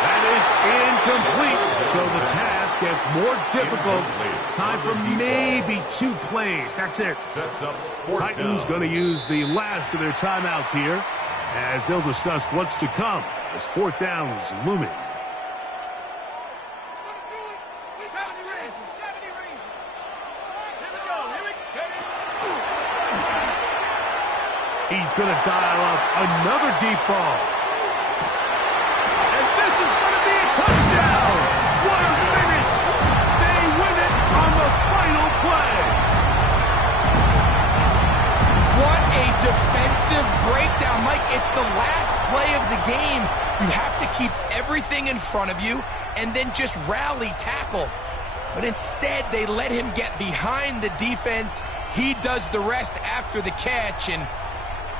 That is incomplete. So the task gets more difficult. Time for maybe 2 plays. That's it. Sets up Titans going to use the last of their timeouts here as they'll discuss what's to come as 4th down is looming. He's going to dial up another deep ball. And this is going to be a touchdown. What a finish. They win it on the final play. What a defensive breakdown. Mike, it's the last play of the game. You have to keep everything in front of you and then just rally tackle. But instead, they let him get behind the defense. He does the rest after the catch, and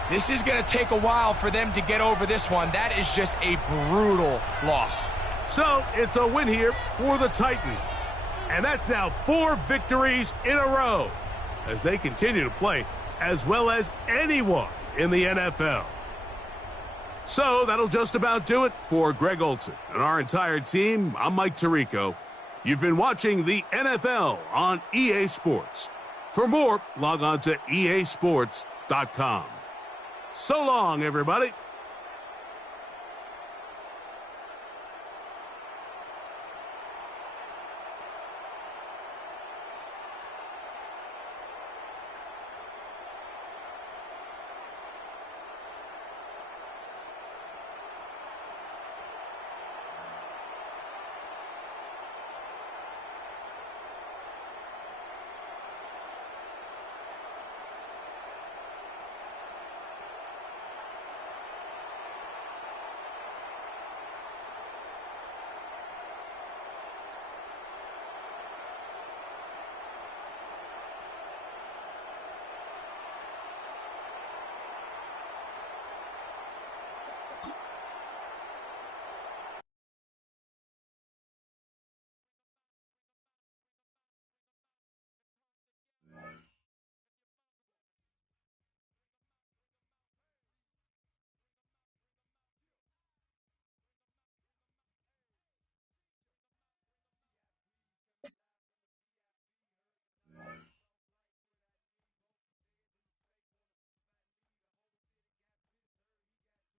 this is going to take a while for them to get over this one. That is just a brutal loss. So it's a win here for the Titans. And that's now 4 victories in a row as they continue to play as well as anyone in the NFL. So that'll just about do it for Greg Olsen and our entire team. I'm Mike Tirico. You've been watching the NFL on EA Sports. For more, log on to easports.com. So long, everybody.